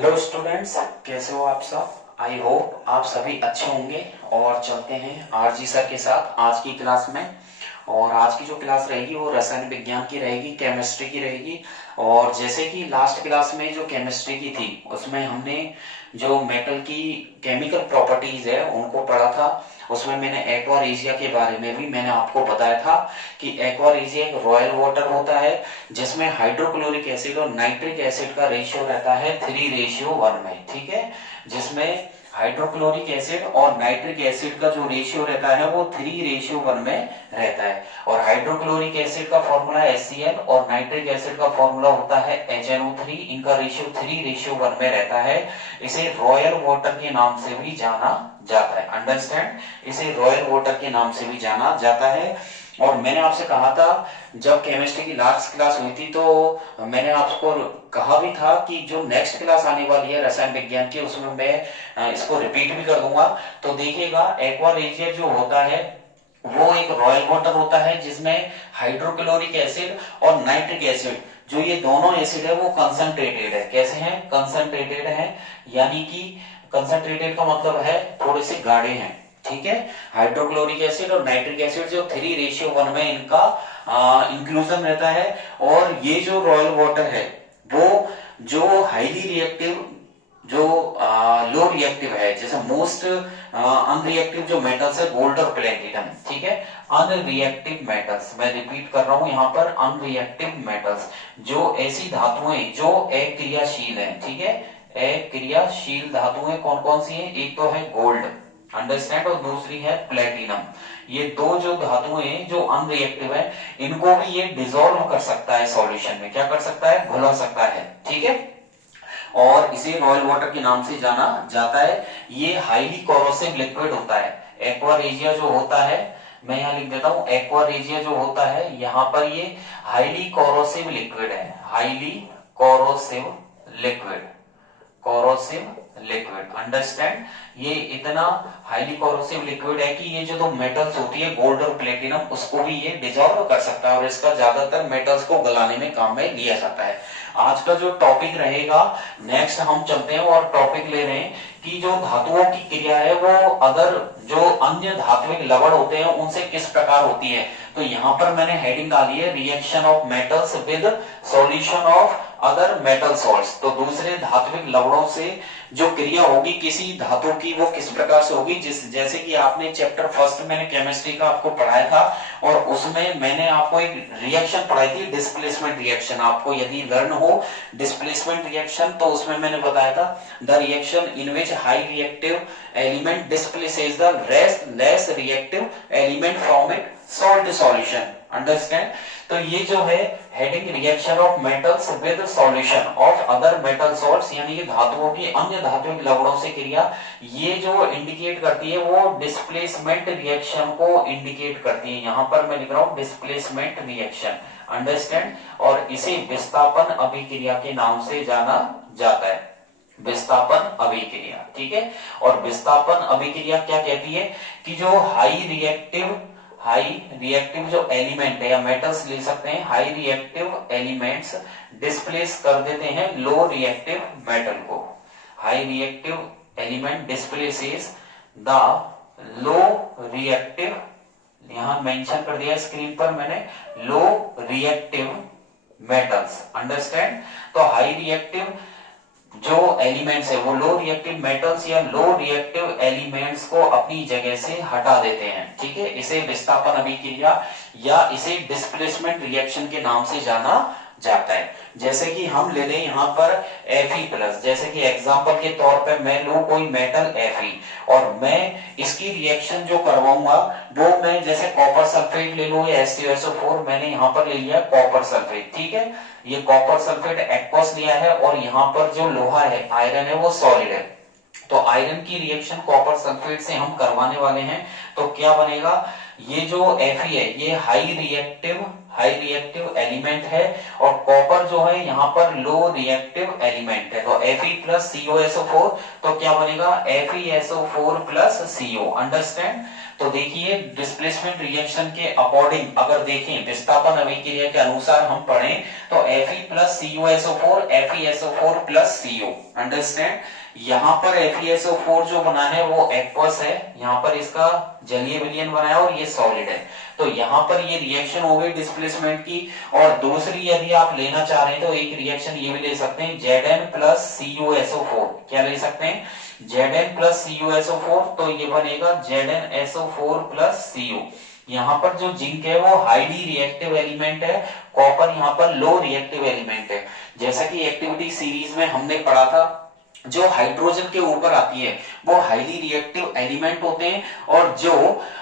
Hello students, कैसे हो आप सब। आई होप आप सभी अच्छे होंगे। और चलते हैं आरजी सर के साथ आज की क्लास में। और आज की जो क्लास रहेगी वो रसायन विज्ञान की रहेगी, केमिस्ट्री की रहेगी। और जैसे कि लास्ट क्लास में जो केमिस्ट्री की थी उसमें हमने जो मेटल की केमिकल प्रॉपर्टीज है उनको पढ़ा था। उसमें मैंने एक्वारेजिया के बारे में भी मैंने आपको बताया था कि एक्वारेजिया एक रॉयल वाटर होता है जिसमें हाइड्रोक्लोरिक एसिड और नाइट्रिक एसिड का रेशियो रहता है 3:1 में। ठीक है, जिसमें हाइड्रोक्लोरिक एसिड और नाइट्रिक एसिड का जो रेशियो रहता है वो 3:1 में रहता है। और हाइड्रोक्लोरिक एसिड का फॉर्मूला HCl और नाइट्रिक एसिड का फॉर्मूला होता है HNO3। इनका रेशियो 3:1 में रहता है। इसे रॉयल वाटर के नाम से भी जाना जाता है। अंडरस्टैंड, इसे रॉयल वाटर के नाम से भी जाना जाता है। और मैंने आपसे कहा था जब केमिस्ट्री की लास्ट क्लास हुई थी तो मैंने आपको कहा भी था कि जो नेक्स्ट क्लास आने वाली है रसायन विज्ञान की उसमें मैं इसको रिपीट भी कर दूंगा। तो देखिएगा, एक्वारेजिया जो होता है वो एक रॉयल वाटर होता है जिसमें हाइड्रोक्लोरिक एसिड और नाइट्रिक एसिड जो ये दोनों एसिड है वो कंसंट्रेटेड है। कैसे हैं? कंसंट्रेटेड है, यानी कि कंसंट्रेटेड का मतलब है थोड़े से गाढ़े हैं। ठीक है, हाइड्रोक्लोरिक एसिड और नाइट्रिक एसिड जो 3:1 में इनका इंक्लूजन रहता है। और ये जो रॉयल वाटर है वो जो हाईली रिएक्टिव जो लो रिएक्टिव है, जैसे मोस्ट अनरिएक्टिव जो मेटल्स है गोल्ड और प्लेटिनम। ठीक है, अनरिएक्टिव मेटल्स, मैं रिपीट कर रहा हूं यहाँ पर, अनरिएक्टिव मेटल्स जो ऐसी धातुएं जो अक्रियाशील हैं। ठीक है, अक्रियाशील धातुएं कौन कौन सी हैं? एक तो है गोल्ड, अंडरस्टैंड, और दूसरी है प्लेटिनम। ये दो जो धातुएं जो अनरिएक्टिव है इनको भी ये डिसॉल्व कर सकता है सॉल्यूशन में। क्या कर सकता है? घुला सकता है। ठीक है, और इसे रॉयल वाटर के नाम से जाना जाता है। ये हाईली कोरोसिव लिक्विड होता है। एक्वारेजिया जो होता है, मैं यहाँ लिख देता हूं, एक्वारेजिया जो होता है यहाँ पर ये हाईली कोरोसिव लिक्विड है। Highly corrosive liquid, corrosive liquid, understand. ये इतना हाईली कोरोसिव लिक्विड है कि ये जो दो मेटल्स होती है गोल्ड और प्लेटिनम उसको भी ये डिसॉल्व कर सकता है और इसका ज्यादातर मेटल्स को गलाने में काम में लिया जाता है। आज का जो टॉपिक रहेगा, नेक्स्ट हम चलते हैं और टॉपिक ले रहे हैं कि जो धातुओं की क्रिया है वो अदर जो अन्य धात्विक लवण होते हैं उनसे किस प्रकार होती है। तो यहाँ पर मैंने हेडिंग डाली है reaction of metals with solution of other metal salts. तो दूसरे धात्विक लवणों से जो क्रिया होगी किसी धातु की वो किस प्रकार से होगी, जैसे कि आपने चैप्टर फर्स्ट मैंने केमिस्ट्री का आपको पढ़ाया था और उसमें मैंने आपको एक रिएक्शन पढ़ाई थी, डिस्प्लेसमेंट रिएक्शन। आपको यदि लर्न हो डिस्प्लेसमेंट रिएक्शन तो उसमें मैंने बताया था the reaction in which high reactive element displaces the less reactive element from it salt solution. Understand, तो ये जो है heading reaction of metals with solution of other metal salts, यानी कि धातुओं की अन्य धात्विक लवणों से क्रिया, ये जो इंडिकेट करती है वो डिस्प्लेसमेंट रिएक्शन को इंडिकेट करती है। यहां पर मैं लिख रहा हूं डिस्प्लेसमेंट रिएक्शन, अंडरस्टैंड। और इसे विस्थापन अभिक्रिया के नाम से जाना जाता है, विस्थापन अभिक्रिया। ठीक है, और विस्थापन अभिक्रिया क्या कहती है कि जो हाई रिएक्टिव जो एलिमेंट है या मेटल्स ले सकते हैं, हाई रिएक्टिव एलिमेंट्स डिस्प्लेस कर देते हैं लो रिएक्टिव मेटल को। High reactive element displaces the low reactive, यहां मेंशन कर दिया स्क्रीन पर मैंने, लो रिएक्टिव मेटल्स। अंडरस्टैंड, तो हाई रिएक्टिव जो एलिमेंट्स है वो लो रिएक्टिव मेटल्स या लो रिएक्टिव एलिमेंट्स को अपनी जगह से हटा देते हैं। ठीक है, इसे विस्थापन अभिक्रिया या इसे डिस्प्लेसमेंट रिएक्शन के नाम से जाना जाता है। जैसे कि हम ले लें यहाँ पर Fe+, जैसे कि एग्जांपल के तौर पे मैं लूं कोई मेटल Fe और मैं इसकी रिएक्शन जो करवाऊंगा वो मैं जैसे कॉपर सल्फेट ले लूं या H2SO4, मैंने यहाँ पर ले लिया कॉपर सल्फेट। ठीक है, ये कॉपर सल्फेट एक्वस लिया है और यहाँ पर जो लोहा है आयरन है वो सॉलिड है। तो आयरन की रिएक्शन कॉपर सल्फेट से हम करवाने वाले हैं, तो क्या बनेगा, ये जो Fe है ये हाई रिएक्टिव एलिमेंट है और कॉपर जो है यहाँ पर लो रिएक्टिव एलिमेंट है। तो Fe+COSO4, तो क्या बनेगा FeSO4+CO। अंडरस्टैंड, तो देखिए डिस्प्लेसमेंट रिएक्शन के अकॉर्डिंग अगर देखें, विस्थापन अभिक्रिया के अनुसार हम पढ़ें तो Fe plus CuSO4 FeSO4 plus CO। Understand, यहाँ पर FeSO4 जो बना है वो एक्वस है, यहाँ पर इसका जलीय विलयन बना है और ये सॉलिड है। तो यहाँ पर ये रिएक्शन हो गई डिस्प्लेसमेंट की। और दूसरी यदि आप लेना चाह रहे हैं तो एक रिएक्शन ये भी ले सकते हैं, Zn प्लस CuSO4। क्या ले सकते हैं? Zn प्लस CuSO4, तो ये बनेगा ZnSO4 प्लस CO। यहाँ पर जो जिंक है वो हाईली रिएक्टिव एलिमेंट है, कॉपर यहाँ पर लो रिएक्टिव एलिमेंट है। जैसा कि एक्टिविटी सीरीज में हमने पढ़ा था, जो हाइड्रोजन के ऊपर आती है वो हाईली रिएक्टिव एलिमेंट होते हैं, और जो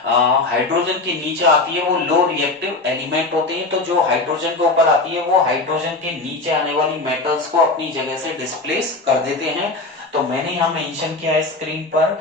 हाइड्रोजन के नीचे आती है वो लो रिएक्टिव एलिमेंट होते हैं। तो जो हाइड्रोजन के ऊपर आती है वो हाइड्रोजन के नीचे आने वाली मेटल्स को अपनी जगह से डिस्प्लेस कर देते हैं। तो मैंने यहाँ मेंशन किया है स्क्रीन पर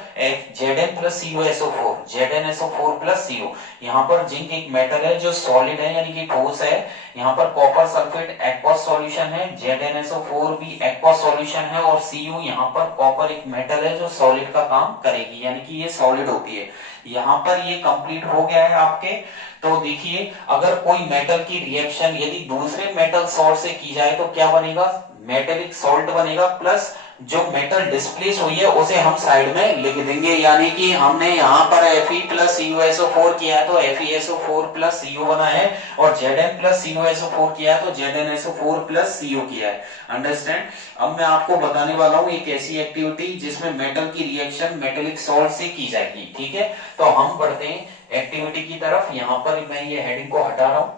Zn plus CuSO4, ZnSO4 plus CO। यहाँ पर जिंक एक मेटल है जो सॉलिड है यानी कि ठोस है। यहाँ पर कॉपर सल्फेट एक्वस सॉल्यूशन है, ZnSO4 भी एक्वस सॉल्यूशन है, और Cu यहाँ पर कॉपर एक मेटल है जो सॉलिड का काम करेगी, यानी कि ये सॉलिड होती है। यहाँ पर ये कंप्लीट हो गया है आपके। तो देखिए अगर कोई मेटल की रिएक्शन यदि दूसरे मेटल सॉल्ट से की जाए तो क्या बनेगा? मेटेलिक सॉल्ट बनेगा, प्लस जो मेटल डिस्प्लेस हुई है उसे हम साइड में लिख देंगे। यानी कि हमने यहाँ पर Fe प्लस CuSO4 किया है तो FeSO4 प्लस CO बना है, और Zn प्लस CuSO4 किया है तो ZnSO4 प्लस CO किया है। अंडरस्टैंड। अब मैं आपको बताने वाला हूँ एक ऐसी एक्टिविटी जिसमें मेटल की रिएक्शन मेटेलिक सॉल्ट से की जाएगी। ठीक है, तो हम बढ़ते हैं एक्टिविटी की तरफ। यहाँ पर मैं ये हेडिंग को हटा रहा हूँ।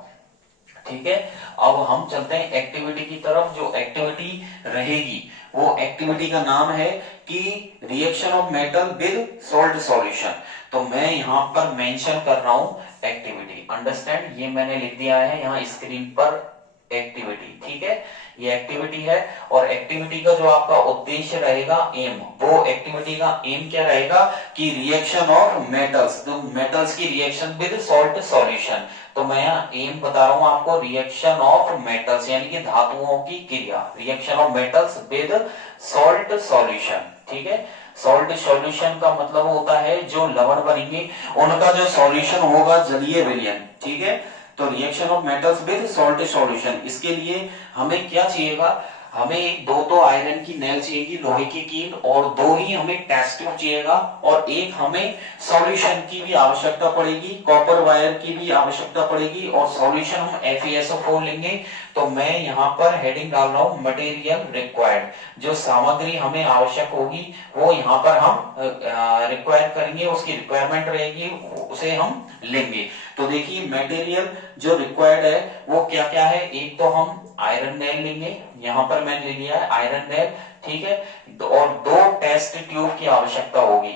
ठीक है, अब हम चलते हैं एक्टिविटी की तरफ। जो एक्टिविटी रहेगी वो एक्टिविटी का नाम है कि reaction of metal with salt solution. तो मैं यहाँ पर मेंशन कर रहा हूं एक्टिविटी। अंडरस्टैंड, ये मैंने लिख दिया है यहाँ स्क्रीन पर एक्टिविटी। ठीक है, ये एक्टिविटी है, और एक्टिविटी का जो आपका उद्देश्य रहेगा, एम, वो एक्टिविटी का एम क्या रहेगा कि रिएक्शन ऑफ मेटल्स, तो मेटल्स की रिएक्शन विद सॉल्ट सॉल्यूशन। तो मैं यहाँ एम बता रहा हूं आपको, रिएक्शन ऑफ मेटल्स यानी कि धातुओं की क्रिया, reaction of metals with salt solution. ठीक है, सॉल्ट सॉल्यूशन का मतलब होता है जो लवण बनेंगे उनका जो सॉल्यूशन होगा जलीय विलयन। ठीक है, तो reaction of metals with salt solution, इसके लिए हमें क्या चाहिएगा? हमें दो तो आयरन की नेल चाहिएगी, लोहे की कील, और दो ही हमें टेस्ट ट्यूब चाहिएगा, और एक हमें सॉल्यूशन की भी आवश्यकता पड़ेगी, कॉपर वायर की भी आवश्यकता पड़ेगी, और सॉल्यूशन हम FeSO4 लेंगे। तो मैं यहाँ पर हेडिंग डाल रहा हूं मटेरियल रिक्वायर्ड। जो सामग्री हमें आवश्यक होगी वो यहाँ पर हम रिक्वायर करेंगे, उसकी रिक्वायरमेंट रहेगी, उसे हम लेंगे। तो देखिए मटेरियल जो रिक्वायर्ड है वो क्या क्या है? एक तो हम आयरन नेल लेंगे, यहाँ पर मैंने ले लिया है आयरन नेल। ठीक है, और दो टेस्ट ट्यूब की आवश्यकता होगी।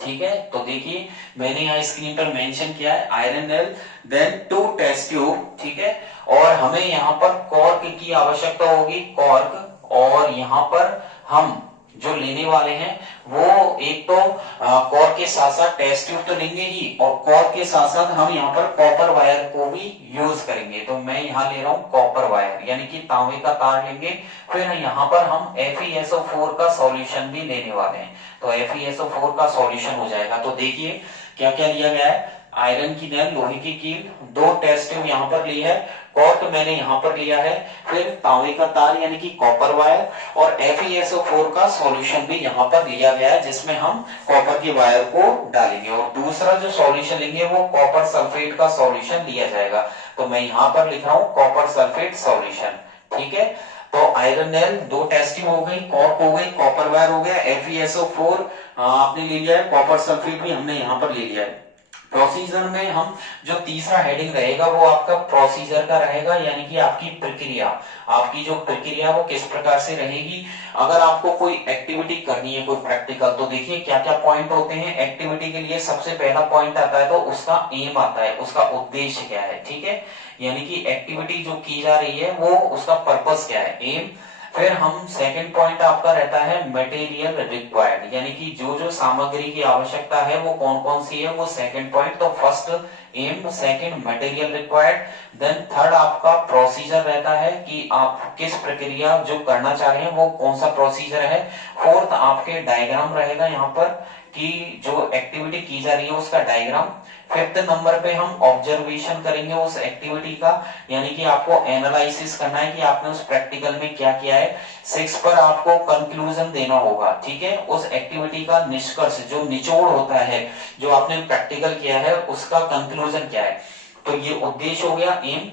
ठीक है, तो देखिए मैंने यहाँ स्क्रीन पर मेंशन किया है iron nail, then 2 test tube. ठीक है, और हमें यहाँ पर कॉर्क की आवश्यकता होगी, कॉर्क, और यहाँ पर हम जो लेने वाले हैं वो एक तो कॉर्क के साथ साथ टेस्ट ट्यूब तो लेंगे ही, और कॉर्क के साथ साथ हम यहाँ पर कॉपर वायर को भी यूज करेंगे। तो मैं यहाँ ले रहा हूँ कॉपर वायर यानी कि तांबे का तार लेंगे। फिर यहाँ पर हम FeSO4 का सॉल्यूशन भी लेने वाले हैं, तो FeSO4 का सॉल्यूशन हो जाएगा। तो देखिए क्या क्या लिया गया है? आयरन की नेल, लोहे की कील, दो टेस्ट ट्यूब यहाँ पर ली है, कॉर्क मैंने यहाँ पर लिया है, फिर तांबे का तार यानी कि कॉपर वायर, और FeSO4 का सॉल्यूशन भी यहाँ पर लिया गया है जिसमें हम कॉपर की वायर को डालेंगे, और दूसरा जो सॉल्यूशन लेंगे वो कॉपर सल्फेट का सॉल्यूशन लिया जाएगा। तो मैं यहाँ पर लिख रहा हूँ कॉपर सल्फेट सॉल्यूशन। ठीक है, तो आयरन नेल, दो टेस्ट ट्यूब हो गई, कॉर्क हो गई, कॉपर वायर हो गया, FeSO4 आपने ले लिया है, कॉपर सल्फेट भी हमने यहाँ पर ले लिया है। प्रोसीजर में हम जो तीसरा हेडिंग रहेगा वो आपका प्रोसीजर का रहेगा, यानी कि आपकी प्रक्रिया, आपकी जो प्रक्रिया वो किस प्रकार से रहेगी। अगर आपको कोई एक्टिविटी करनी है, कोई प्रैक्टिकल, तो देखिए क्या क्या पॉइंट होते हैं एक्टिविटी के लिए। सबसे पहला पॉइंट आता है तो उसका एम आता है, उसका उद्देश्य क्या है। ठीक है, यानी कि एक्टिविटी जो की जा रही है वो उसका पर्पस क्या है, एम। फिर हम सेकंड पॉइंट आपका रहता है मटेरियल रिक्वायर्ड, यानी कि जो जो सामग्री की आवश्यकता है वो कौन कौन सी है, वो सेकंड पॉइंट। तो first aim, second material required, then third आपका प्रोसीजर रहता है कि आप किस प्रक्रिया जो करना चाह रहे हैं वो कौन सा प्रोसीजर है। फोर्थ आपके डायग्राम रहेगा यहाँ पर, कि जो एक्टिविटी की जा रही है उसका डायग्राम। फिफ्थ नंबर पे हम ऑब्जर्वेशन करेंगे उस एक्टिविटी का, यानी कि आपको एनालिसिस करना है कि आपने उस प्रैक्टिकल में क्या किया है। सिक्स पर आपको कंक्लूजन देना होगा, ठीक है, उस एक्टिविटी का निष्कर्ष जो निचोड़ होता है जो आपने प्रैक्टिकल किया है उसका कंक्लूजन क्या है। तो ये उद्देश्य हो गया, एम।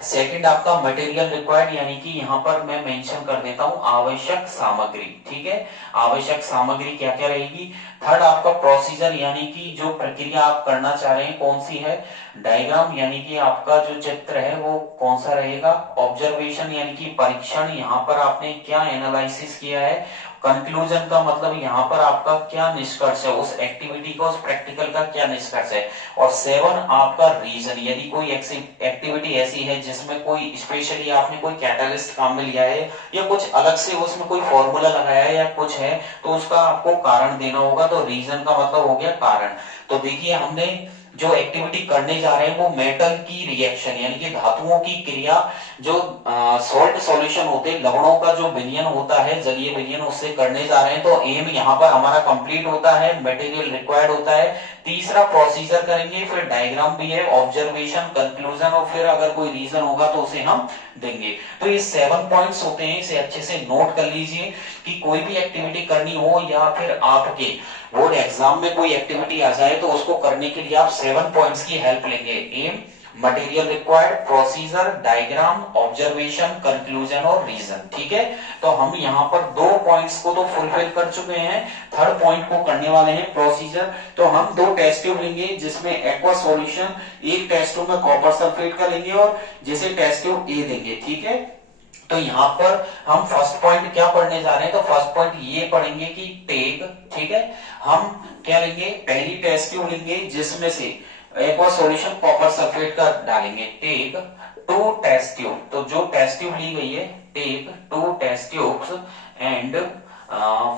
सेकंड आपका मटेरियल रिक्वायर्ड, यानी कि यहाँ पर मैं मेंशन कर देता हूं आवश्यक सामग्री, ठीक है, आवश्यक सामग्री क्या क्या रहेगी। थर्ड आपका प्रोसीजर, यानी कि जो प्रक्रिया आप करना चाह रहे हैं कौन सी है। डायग्राम, यानी कि आपका जो चित्र है वो कौन सा रहेगा। ऑब्जर्वेशन, यानी कि परीक्षण, यहाँ पर आपने क्या एनालिसिस किया है। कंक्लूजन का मतलब यहाँ पर आपका क्या निष्कर्ष है, उस एक्टिविटी का, उस प्रैक्टिकल का क्या निष्कर्ष है। और सेवन आपका रीजन, यदि कोई एक्टिविटी ऐसी है जिसमें कोई स्पेशली आपने कोई कैटलिस्ट काम में लिया है या कुछ अलग से उसमें कोई फॉर्मूला लगाया है या कुछ है, तो उसका आपको कारण देना होगा। तो रीजन का मतलब हो गया कारण। तो देखिए हमने जो एक्टिविटी करने जा रहे हैं वो मेटल की रिएक्शन, यानी कि धातुओं की क्रिया, जो सॉल्ट सॉल्यूशन होते हैं, लवणों का जो विलयन होता है, जलीय विलयन, उससे करने जा रहे हैं। तो एम यहाँ पर हमारा कंप्लीट होता है, मटेरियल रिक्वायर्ड होता है। तीसरा प्रोसीजर करेंगे, फिर डायग्राम भी है, ऑब्जर्वेशन, कंक्लूजन, और फिर अगर कोई रीजन होगा तो उसे हम देंगे। तो ये 7 पॉइंट्स होते हैं, इसे अच्छे से नोट कर लीजिए कि कोई भी एक्टिविटी करनी हो या फिर आपके बोर्ड एग्जाम में कोई एक्टिविटी आ जाए तो उसको करने के लिए आप 7 पॉइंट्स की हेल्प लेंगे। Aim, material required, procedure, diagram, observation, conclusion और रीजन, ठीक है। तो हम यहाँ पर 2 पॉइंट्स को तो फुलफिल कर चुके हैं, थर्ड पॉइंट को करने वाले हैं, प्रोसीजर। तो हम 2 टेस्ट ट्यूब लेंगे जिसमें एक्वा सॉल्यूशन, एक टेस्ट ट्यूब में कॉपर सल्फेट का लेंगे और जिसे टेस्ट ट्यूब ए देंगे, ठीक है। तो यहाँ पर हम फर्स्ट पॉइंट क्या पढ़ने जा रहे हैं, तो फर्स्ट पॉइंट ये पढ़ेंगे कि टेक, ठीक है, हम क्या लेंगे, पहली टेस्ट ट्यूब लेंगे जिसमें से एक्वा सॉल्यूशन कॉपर सल्फेट का डालेंगे। टेक 2 टेस्ट ट्यूब, तो जो टेस्ट ट्यूब ली गई है, take 2 test tubes and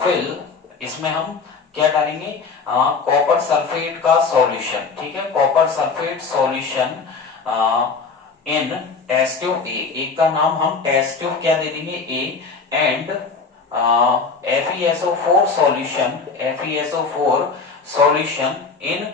fill, इसमें हम क्या डालेंगे, कॉपर सल्फेट का सॉल्यूशन, ठीक है, copper sulphate solution in test tube A, एक का नाम हम टेस्ट ट्यूब क्या दे देंगे, A, and FeSO4 solution, FeSO4 solution in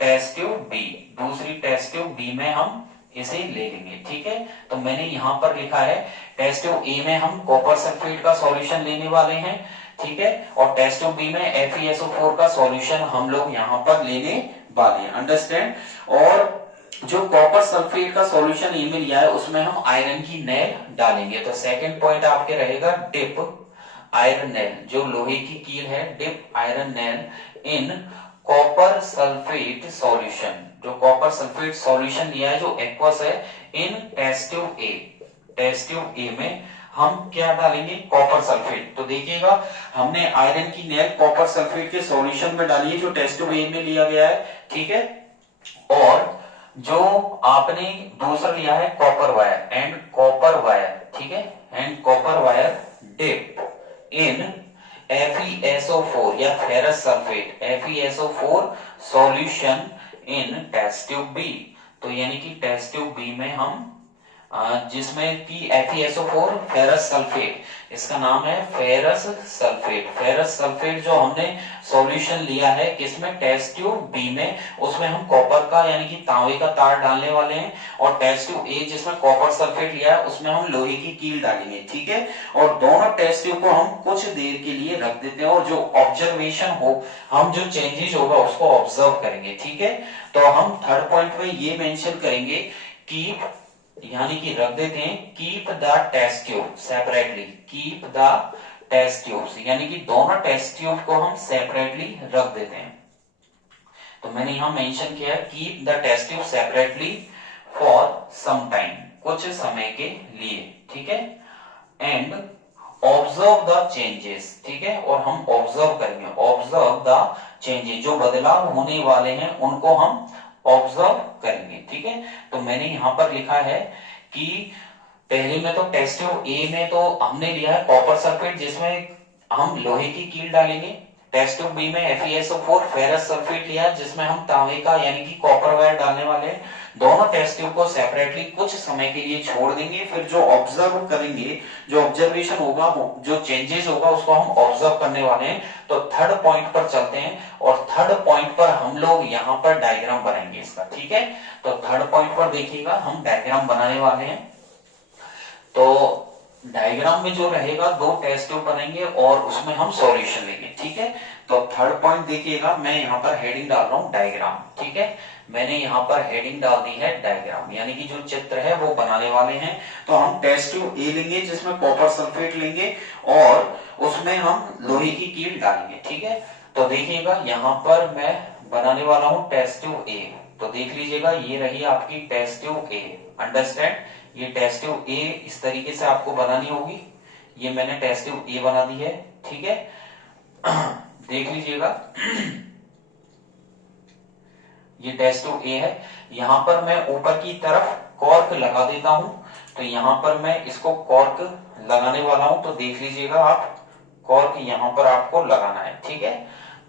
test tube B, दूसरी टेस्ट ट्यूब बी में हम इसे ले लेंगे, ठीक है। तो मैंने यहां पर लिखा है टेस्ट ट्यूब ए में हम कॉपर सल्फेट का सॉल्यूशन लेने वाले हैं, ठीक है, और टेस्ट ट्यूब बी में FeSO4 का सॉल्यूशन हम लोग यहां पर लेने वाले हैं, अंडरस्टैंड। और जो कॉपर सल्फेट का सॉल्यूशन ए में लिया है उसमें हम आयरन की नेल डालेंगे। तो सेकंड पॉइंट आपके रहेगा डिप आयरन नेल, जो लोहे की कील है, dip iron nail in copper sulphate solution, जो कॉपर सल्फेट सॉल्यूशन लिया है जो एक्वस है, in test tube A, test tube A में हम क्या डालेंगे, कॉपर सल्फेट। तो देखिएगा हमने आयरन की नेल कॉपर सल्फेट के सॉल्यूशन में डाली है जो टेस्ट ट्यूब ए में लिया गया है, ठीक है। और जो आपने दूसरा लिया है copper wire and copper wire, ठीक है, and copper wire dip in FeSO4 या ferrous sulphate, FeSO4 solution in test tube B. तो यानी कि टेस्ट ट्यूब बी में हम जिसमें कि FeSO4 फेरस सल्फेट, इसका नाम है फेरस सल्फेट, फेरस सल्फेट जो हमने सॉल्यूशन लिया है किसमें, टेस्ट ट्यूब बी में, उसमें हम कॉपर का यानी कि तांबे का तार डालने वाले हैं। और टेस्ट ट्यूब ए जिसमें कॉपर सल्फेट लिया है उसमें हम लोहे की कील डालेंगे, ठीक है। और दोनों टेस्ट ट्यूब को हम कुछ देर के लिए रख देते हैं और जो ऑब्जर्वेशन हो, हम जो चेंजेस होगा उसको ऑब्जर्व करेंगे, ठीक है। तो हम थर्ड पॉइंट में ये मेंशन करेंगे कि यानी कि रख देते हैं keep the test tube separately, keep the test tubes, यानी कि दोनों टेस्ट ट्यूब को हम सेपरेटली रख देते हैं। तो मैंने यहां मेंशन किया keep the test tube separately for some time, कुछ समय के लिए, ठीक है। एंड ऑब्जर्व द चेंजेस, ठीक है, और हम ऑब्जर्व करेंगे, ऑब्जर्व द चेंजेस, जो बदलाव होने वाले हैं उनको हम ऑब्जर्व करेंगे, ठीक है। तो मैंने यहां पर लिखा है कि पहले में तो टेस्ट ट्यूब ए में तो हमने लिया है कॉपर सल्फेट जिसमें हम लोहे की कील डालेंगे, टेस्ट ट्यूब बी में FeSO4 फेरस सल्फेट लिया जिसमें हम तांबे का यानी कि कॉपर वायर डालने वाले हैं। दोनों टेस्ट ट्यूब को सेपरेटली कुछ समय के लिए छोड़ देंगे, फिर जो ऑब्जर्व करेंगे, जो ऑब्जर्वेशन होगा, जो चेंजेस होगा उसको हम ऑब्जर्व करने वाले हैं। तो थर्ड पॉइंट पर चलते हैं और थर्ड पॉइंट पर हम लोग यहाँ पर डायग्राम बनाएंगे इसका, ठीक है। तो थर्ड पॉइंट पर देखिएगा हम डायग्राम बनाने वाले हैं। तो डायग्राम में जो रहेगा दो टेस्ट ट्यूब बनेंगे और उसमें हम सॉल्यूशन लेंगे, ठीक है। तो थर्ड पॉइंट देखिएगा, मैं यहाँ पर हेडिंग डाल रहा हूँ डायग्राम, ठीक है। मैंने यहाँ पर हेडिंग डाल दी है डायग्राम, यानी कि जो चित्र है वो बनाने वाले हैं। तो हम टेस्ट ट्यूब ए लेंगे जिसमें कॉपर सल्फेट लेंगे और उसमें हम लोहे की कील डालेंगे, ठीक है। तो देखिएगा यहाँ पर मैं बनाने वाला हूँ टेस्ट ट्यूब ए। तो देख लीजिएगा ये रही आपकी टेस्ट ट्यूब ए, अंडरस्टैंड। ये टेस्ट ट्यूब ए इस तरीके से आपको बनानी होगी। ये मैंने टेस्ट ट्यूब ए बना दी है, ठीक है। देख लीजिएगा ये टेस्ट ट्यूब ए है। यहां पर मैं ऊपर की तरफ कॉर्क लगा देता हूं। तो यहां पर मैं इसको कॉर्क लगाने वाला हूं। तो देख लीजिएगा आप, कॉर्क यहां पर आपको लगाना है, ठीक है।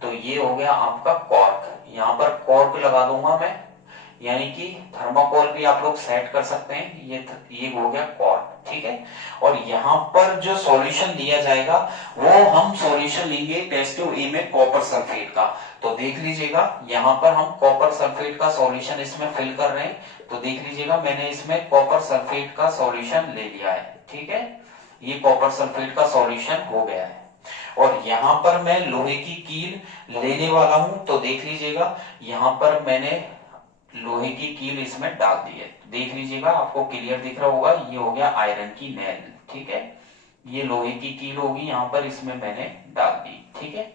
तो ये हो गया आपका कॉर्क, यहां पर कॉर्क लगा दूंगा मैं, यानी कि थर्माकोल भी आप लोग सेट कर सकते हैं। ये हो गया कॉर्क, ठीक है। और यहाँ पर जो सॉल्यूशन दिया जाएगा वो हम सॉल्यूशन लेंगे टेस्ट ट्यूब ए में कॉपर सल्फेट का। तो देख लीजिएगा यहाँ पर हम कॉपर सल्फेट का सॉल्यूशन इसमें फिल कर रहे हैं। तो देख लीजिएगा मैंने इसमें कॉपर सल्फेट का सॉल्यूशन ले लिया है, ठीक है। ये कॉपर सल्फेट का सॉल्यूशन हो गया है और यहाँ पर मैं लोहे की कील लेने वाला हूं। तो देख लीजिएगा यहाँ पर मैंने लोहे की कील इसमें डाल दी है। देख लीजिएगा आपको क्लियर दिख रहा होगा, ये हो गया आयरन की नेल, ठीक है। ये लोहे की कील होगी, यहाँ पर इसमें मैंने डाल दी, ठीक है।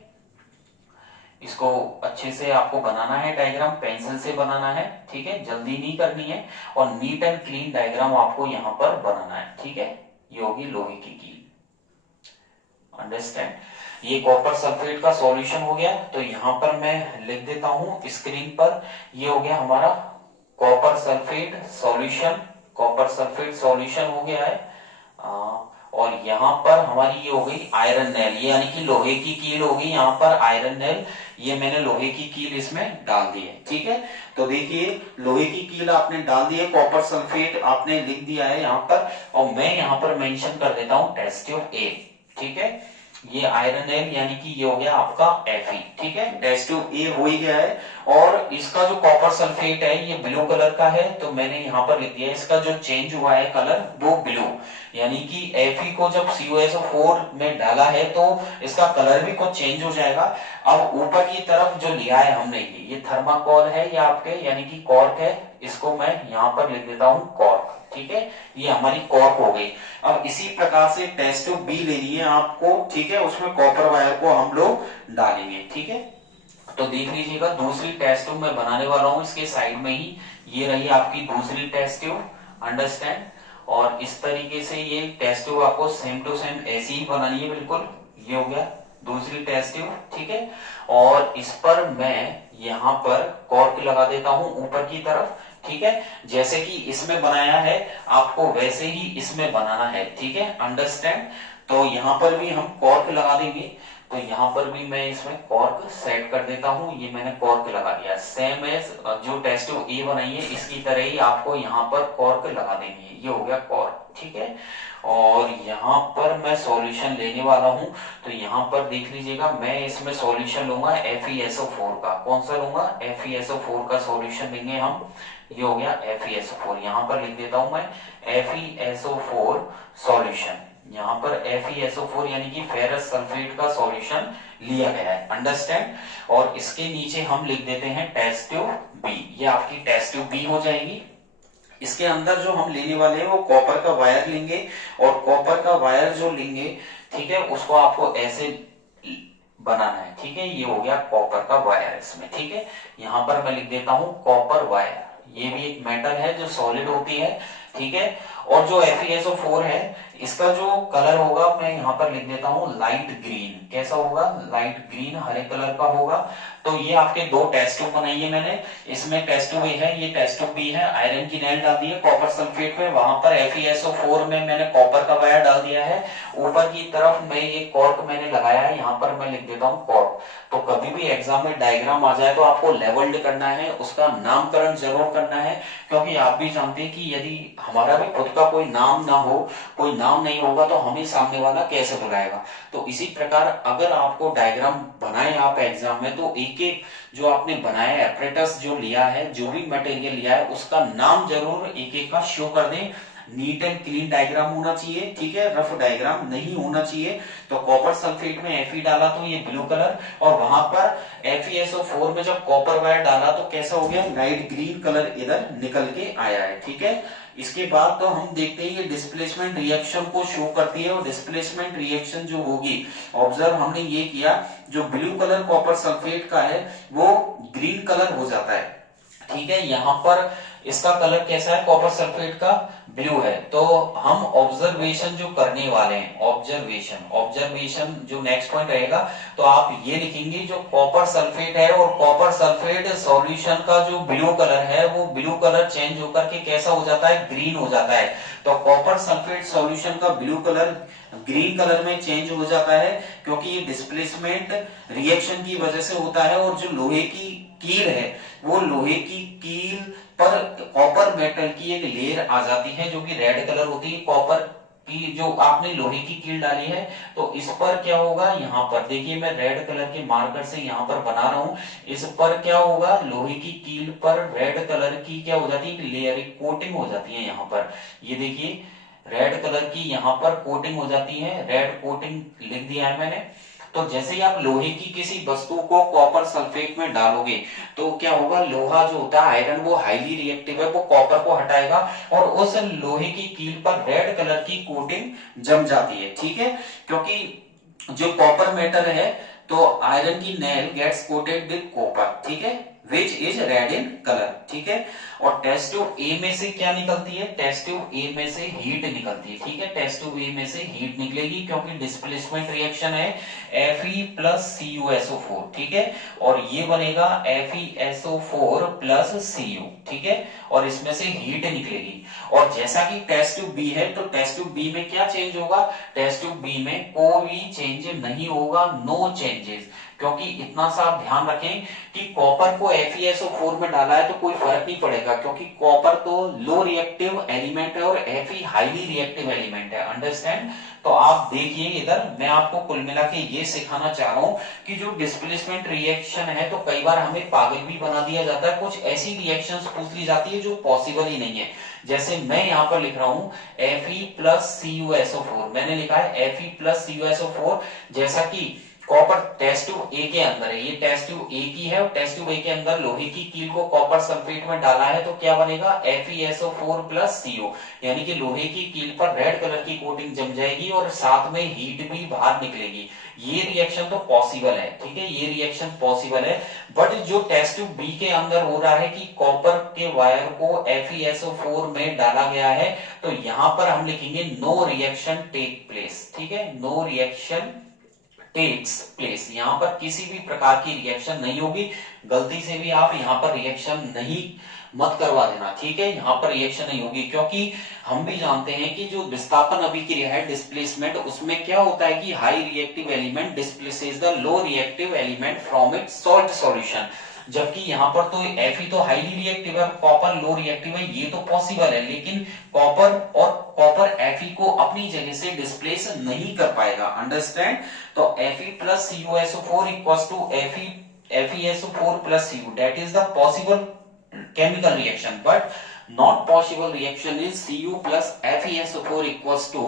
इसको अच्छे से आपको बनाना है डायग्राम, पेंसिल से बनाना है, ठीक है। जल्दी नहीं करनी है और नीट एंड क्लीन डायग्राम आपको यहाँ पर बनाना है, ठीक है। ये होगी लोहे की कील, अंडरस्टैंड। ये कॉपर सल्फेट का सॉल्यूशन हो गया। तो यहाँ पर मैं लिख देता हूं स्क्रीन पर, ये हो गया हमारा copper sulphate solution. Copper sulphate solution हो गया है। और यहाँ पर हमारी ये हो गई आयरन नेल, यानी कि लोहे की कील होगी यहाँ पर आयरन नेल। ये मैंने लोहे की कील इसमें डाल दी है, ठीक है। तो देखिए लोहे की कील आपने डाल दी है, कॉपर सल्फेट आपने लिख दिया है यहाँ पर, और मैं यहाँ पर मेंशन कर देता हूँ टेस्ट ट्यूब ए, ठीक है। ये आयरन नेल यानी कि ये हो गया आपका Fe, ठीक है। टेस्ट ट्यूब ए हो ही गया है। और इसका जो कॉपर सल्फेट है ये ब्लू कलर का है, तो मैंने यहाँ पर लिख दिया इसका जो चेंज हुआ है कलर वो ब्लू, यानी कि Fe को जब CuSO4 में डाला है तो इसका कलर भी कुछ चेंज हो जाएगा। अब ऊपर की तरफ जो लिया है हमने ये थर्माकोल है, ये आपके यानी कि कॉर्क है, इसको मैं यहाँ पर लिख देता हूँ कॉर्क, ठीक है। ये हमारी कॉर्क हो गई। अब इसी प्रकार से टेस्ट ट्यूब बी लेनी है आपको, ठीक है। उसमें कॉपर वायर को हम लोग डालेंगे, ठीक है। तो देख लीजिएगा दूसरी टेस्ट ट्यूब मैं बनाने वाला हूं इसके साइड में ही, ये रही आपकी दूसरी टेस्ट ट्यूब, अंडरस्टैंड। और इस तरीके से ये टेस्ट ट्यूब आपको सेम टू सेम ऐसी ही बनानी है बिल्कुल। ये हो गया दूसरी टेस्ट ट्यूब, ठीक है। और इस पर मैं यहाँ पर कॉर्क लगा देता हूं ऊपर की तरफ, ठीक है। जैसे कि इसमें बनाया है आपको वैसे ही इसमें बनाना है, ठीक है, अंडरस्टैंड। तो यहाँ पर भी हम कॉर्क लगा देंगे। तो यहाँ पर भी मैं इसमें कॉर्क सेट कर देता हूँ, ये मैंने कॉर्क लगा दिया। सेम एज जो टेस्ट ट्यूब ए बनाई है इसकी तरह ही आपको यहाँ पर कॉर्क लगा देनी है। ये हो गया कॉर्क, ठीक है। और यहाँ पर मैं सॉल्यूशन लेने वाला हूँ। तो यहाँ पर देख लीजिएगा मैं इसमें सॉल्यूशन लूंगा FeSO4 का। कौन सा लूंगा? FeSO4 का सॉल्यूशन लेंगे हम। ये हो गया FeSO4, यहाँ पर लिख देता हूं मैं FeSO4 सॉल्यूशन। यहाँ पर FeSO4 यानी कि फेरस सल्फेट का सॉल्यूशन लिया गया है, अंडरस्टैंड। और इसके नीचे हम लिख देते हैं टेस्ट ट्यूब बी। ये आपकी टेस्ट ट्यूब बी हो जाएगी। इसके अंदर जो हम लेने वाले हैं वो कॉपर का वायर लेंगे, और कॉपर का वायर जो लेंगे, ठीक है, उसको आपको ऐसे बनाना है, ठीक है। ये हो गया कॉपर का वायर इसमें, ठीक है। यहाँ पर मैं लिख देता हूं कॉपर वायर। ये भी एक मेटल है जो सॉलिड होती है, ठीक है। और जो FeSO4 है इसका जो कलर होगा मैं यहाँ पर लिख देता हूँ लाइट ग्रीन। कैसा होगा? लाइट ग्रीन, हरे कलर का होगा। तो ये आपके दो टेस्ट ट्यूब बनाई है मैंने। इसमें टेस्ट ट्यूब ए है, ये टेस्ट ट्यूब बी है। आयरन की नेल डाल दी है कॉपर सल्फेट में, वहां पर FeSO4 में मैंने कॉपर का वायर डाल दिया है। ऊपर की तरफ में ये कॉर्क मैंने लगाया है, यहाँ पर मैं लिख देता हूँ कॉर्क। तो कभी भी एग्जाम में डायग्राम आ जाए तो आपको लेवल्ड करना है, उसका नामकरण जरूर करना है, क्योंकि आप भी जानते हैं कि यदि हमारा भी खुद का कोई नाम ना हो, कोई नाम नहीं होगा तो हमें सामने वाला कैसे बुलाएगा। तो इसी प्रकार अगर आपको डायग्राम बनाए आप एग्जाम में, तो एक एक जो आपने बनाया है, एपरेटस जो लिया है, जो भी मटेरियल लिया है, उसका नाम जरूर एक एक का शो कर दें। नीट एंड क्लीन डायग्राम होना चाहिए, ठीक है, रफ डायग्राम नहीं होना चाहिए। तो कॉपर सल्फेट में Fe डाला तो ये ब्लू कलर, और वहां पर FeSO4 में जब कॉपर वायर डाला तो कैसा हो गया? लाइट ग्रीन कलर इधर निकल के आया है, ठीक है। इसके बाद तो हम देखते हैं ये डिस्प्लेसमेंट रिएक्शन को शो करती है, और डिस्प्लेसमेंट रिएक्शन जो होगी, ऑब्जर्व हमने ये किया, जो ब्लू कलर कॉपर सल्फेट का है वो ग्रीन कलर हो जाता है, ठीक है। यहाँ पर इसका कलर कैसा है? कॉपर सल्फेट का ब्लू है। तो हम ऑब्जर्वेशन जो करने वाले हैं, ऑब्जर्वेशन जो नेक्स्ट पॉइंट रहेगा, तो आप ये लिखेंगे जो कॉपर सल्फेट है और कॉपर सल्फेट सॉल्यूशन का जो ब्लू कलर है वो ब्लू कलर चेंज होकर के कैसा हो जाता है? ग्रीन हो जाता है। तो कॉपर सल्फेट सॉल्यूशन का ब्लू कलर ग्रीन कलर में चेंज हो जाता है, क्योंकि ये डिस्प्लेसमेंट रिएक्शन की वजह से होता है। और जो लोहे की कील है, वो लोहे की कील पर कॉपर मेटल की एक लेयर आ जाती है जो कि रेड कलर होती है। कॉपर की जो आपने लोहे की कील डाली है, तो इस पर क्या होगा? यहाँ पर देखिए मैं रेड कलर के मार्कर से यहाँ पर बना रहा हूं। इस पर क्या होगा? लोहे की कील पर रेड कलर की क्या हो जाती है? एक लेयर, एक कोटिंग हो जाती है। यहाँ पर ये देखिए रेड कलर की यहाँ पर कोटिंग हो जाती है, रेड कोटिंग लिख दिया है मैंने। तो जैसे ही आप लोहे की किसी वस्तु को कॉपर सल्फेट में डालोगे तो क्या होगा? लोहा जो होता है आयरन, वो हाईली रिएक्टिव है, वो कॉपर को हटाएगा और उस लोहे की कील पर रेड कलर की कोटिंग जम जाती है, ठीक है। क्योंकि जो कॉपर मेटल है, तो आयरन की nail gets coated with copper, ठीक है, which is red in colour, ठीक है। और टेस्ट ट्यूब ए में से क्या निकलती है? टेस्ट ट्यूब ए में से हीट निकलती है, ठीक है। टेस्ट ट्यूब ए में से हीट निकलेगी, क्योंकि डिस्प्लेसमेंट रिएक्शन है Fe प्लस CuSO4, ठीक है। और ये बनेगा FeSO4 प्लस Cu, ठीक है। और इसमें से हीट निकलेगी। और जैसा कि टेस्ट ट्यूब बी है, तो टेस्ट ट्यूब बी में क्या चेंज होगा? टेस्ट ट्यूब बी में कोई चेंज नहीं होगा, नो चेंजेस। क्योंकि इतना सा आप ध्यान रखें कि कॉपर को FeSO4 में डाला है तो कोई फर्क नहीं पड़ेगा, क्योंकि कॉपर तो लो रिएक्टिव एलिमेंट है और Fe हाईली रिएक्टिव एलिमेंट है, अंडरस्टैंड। तो आप देखिए इधर मैं आपको कुल मिला के ये सिखाना चाह रहा हूं कि जो डिस्प्लेसमेंट रिएक्शन है, तो कई बार हमें पागल भी बना दिया जाता है। कुछ ऐसी रिएक्शंस पूछ ली जाती है जो पॉसिबल ही नहीं है। जैसे मैं यहाँ पर लिख रहा हूं Fe प्लस CuSO4, मैंने लिखा है Fe प्लस CuSO4, जैसा कि कॉपर टेस्ट ट्यूब ए के अंदर है, ये टेस्ट ट्यूब ए की है, और टेस्ट ट्यूब ए के अंदर लोहे की कील को कॉपर सल्फेट में डाला है, तो क्या बनेगा? FeSO4 प्लस Cu, यानी कि लोहे की कील पर रेड कलर की कोटिंग जम जाएगी और साथ में हीट भी बाहर निकलेगी। ये रिएक्शन तो पॉसिबल है, ठीक है, ये रिएक्शन पॉसिबल है। बट जो टेस्ट ट्यूब बी के अंदर हो रहा है कि कॉपर के वायर को FeSO4 में डाला गया है, तो यहां पर हम लिखेंगे नो रिएक्शन टेक प्लेस, ठीक है, नो रिएक्शन टेक्स प्लेस। यहाँ पर किसी भी प्रकार की रिएक्शन नहीं होगी। गलती से भी आप यहाँ पर रिएक्शन नहीं मत करवा देना, ठीक है, यहाँ पर रिएक्शन नहीं होगी। क्योंकि हम भी जानते हैं कि जो विस्थापन अभिक्रिया है, डिस्प्लेसमेंट, उसमें क्या होता है कि high reactive element displaces the low reactive element from its salt solution. जबकि यहाँ पर तो Fe तो हाईली रिएक्टिव है, कॉपर लो रिएक्टिव है, ये तो पॉसिबल है, लेकिन कॉपर Fe को अपनी जगह से डिस्प्लेस नहीं कर पाएगा, अंडरस्टैंड। तो Fe plus CuSO4 equals to FeSO4 plus Cu, that is the possible chemical reaction, but not possible reaction is Cu plus FeSO4 equals to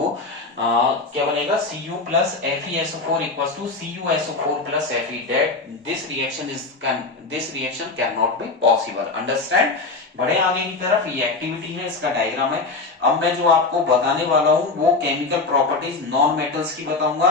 क्या बनेगा? Cu plus FeSO4 equals to CuSO4 plus Fe, that this reaction cannot be possible, understand। बढ़े आगे की तरफ, ये activity है, इसका diagram है। अब मैं जो आपको बताने वाला हूं वो केमिकल प्रॉपर्टीज नॉन मेटल्स की बताऊंगा।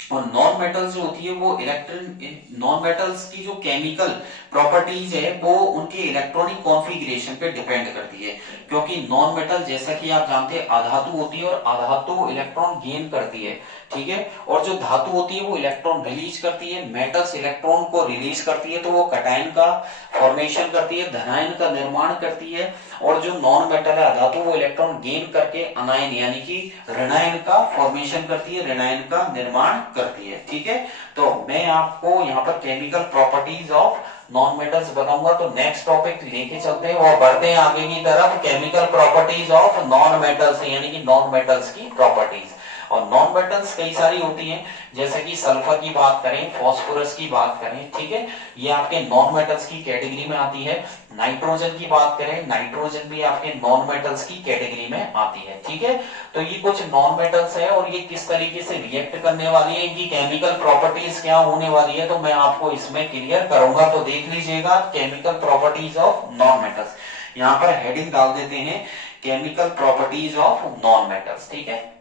और नॉन मेटल्स जो होती है वो इलेक्ट्रॉन, नॉन मेटल्स की जो केमिकल प्रॉपर्टीज है वो उनके इलेक्ट्रॉनिक कॉन्फ़िगरेशन पे डिपेंड करती है, क्योंकि नॉन मेटल जैसा कि आप जानते हैं अधातु होती है और अधातु इलेक्ट्रॉन गेन करती है, ठीक है, और जो धातु होती है वो इलेक्ट्रॉन रिलीज करती है, मेटल्स इलेक्ट्रॉन को रिलीज करती है तो वो कटायन का फॉर्मेशन करती है, धनायन का निर्माण करती है, और जो नॉन मेटल है अधातु वो इलेक्ट्रॉन गेन करके अनायन यानी कि ऋणायन का फॉर्मेशन करती है, ऋणायन का निर्माण करती है, ठीक है। तो मैं आपको यहाँ पर chemical properties of non metals बताऊंगा। तो नेक्स्ट टॉपिक लेके चलते हैं और बढ़ते हैं आगे की तरफ, chemical properties of non metals यानी कि नॉन मेटल्स की प्रॉपर्टीज। और नॉन मेटल्स कई सारी होती हैं, जैसे कि सल्फर की बात करें, फास्फोरस की बात करें, ठीक है, ये आपके नॉन मेटल्स की कैटेगरी में आती है। नाइट्रोजन की बात करें, नाइट्रोजन भी आपके नॉन मेटल्स की कैटेगरी में आती है, ठीक है। तो ये कुछ नॉन मेटल्स है और ये किस तरीके से रिएक्ट करने वाली है, इनकी केमिकल प्रॉपर्टीज क्या होने वाली है, तो मैं आपको इसमें क्लियर करूंगा। तो देख लीजिएगा chemical properties of non metals, यहाँ पर हेडिंग डाल देते हैं chemical properties of non metals, ठीक है।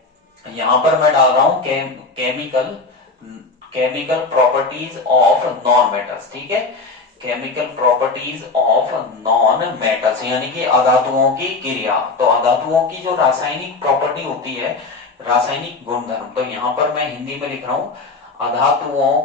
यहां पर मैं डाल रहा हूं chemical chemical properties of non metals, ठीक है, chemical properties of non metals यानी कि अधातुओं की क्रिया। तो अधातुओं की जो रासायनिक प्रॉपर्टी होती है, रासायनिक गुणधर्म, तो यहां पर मैं हिंदी में लिख रहा हूं अधातुओं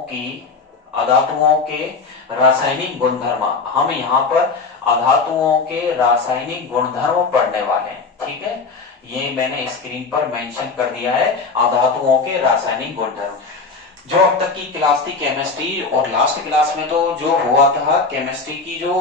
के रासायनिक गुणधर्म। हम यहाँ पर अधातुओं के रासायनिक गुणधर्म पढ़ने वाले हैं, ठीक है, ये मैंने स्क्रीन पर मेंशन कर दिया है, अधातुओं के रासायनिक गुणधर्म। जो अब तक की क्लास थी केमिस्ट्री, और लास्ट क्लास में तो जो हुआ था केमिस्ट्री की जो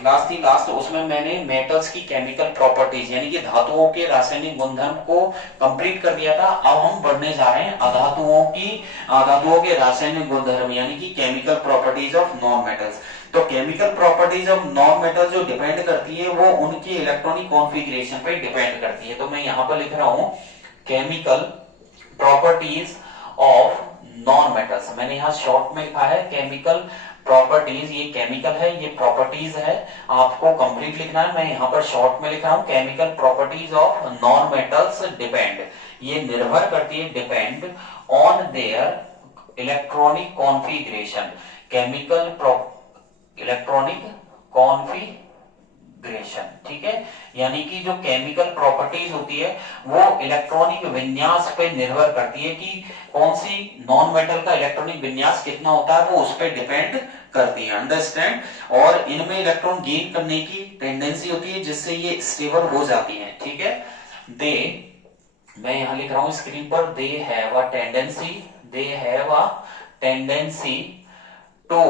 क्लास थी लास्ट, उसमें मैंने मेटल्स की केमिकल प्रॉपर्टीज यानी कि धातुओं के रासायनिक गुणधर्म को कंप्लीट कर दिया था। अब हम बढ़ने जा रहे हैं धातुओं के रासायनिक गुणधर्म यानी कि chemical properties of non metals. तो chemical properties of non metal जो डिपेंड करती है वो उनके इलेक्ट्रॉनिक कॉन्फ़िगरेशन पे डिपेंड करती है। तो मैं यहां पर लिख रहा हूं chemical properties of non metals, मैंने यहाँ शॉर्ट में लिखा है केमिकल प्रॉपर्टीज, ये केमिकल है, ये प्रॉपर्टीज है, आपको कंप्लीट लिखना है, मैं यहाँ पर शॉर्ट में लिख रहा हूं chemical properties of non metals depend, ये निर्भर करती है, depend on their electronic configuration, chemical electronic configuration, ठीक है, यानी कि जो केमिकल प्रॉपर्टीज होती है वो इलेक्ट्रॉनिक विन्यास पे निर्भर करती है कि कौन सी नॉन मेटल का इलेक्ट्रॉनिक विन्यास कितना होता है, वो उस पर डिपेंड करती है, अंडरस्टैंड। और इनमें इलेक्ट्रॉन गेन करने की टेंडेंसी होती है जिससे ये स्टेबल हो जाती है, ठीक है। दे, मैं यहां लिख रहा हूं स्क्रीन पर, they have a tendency to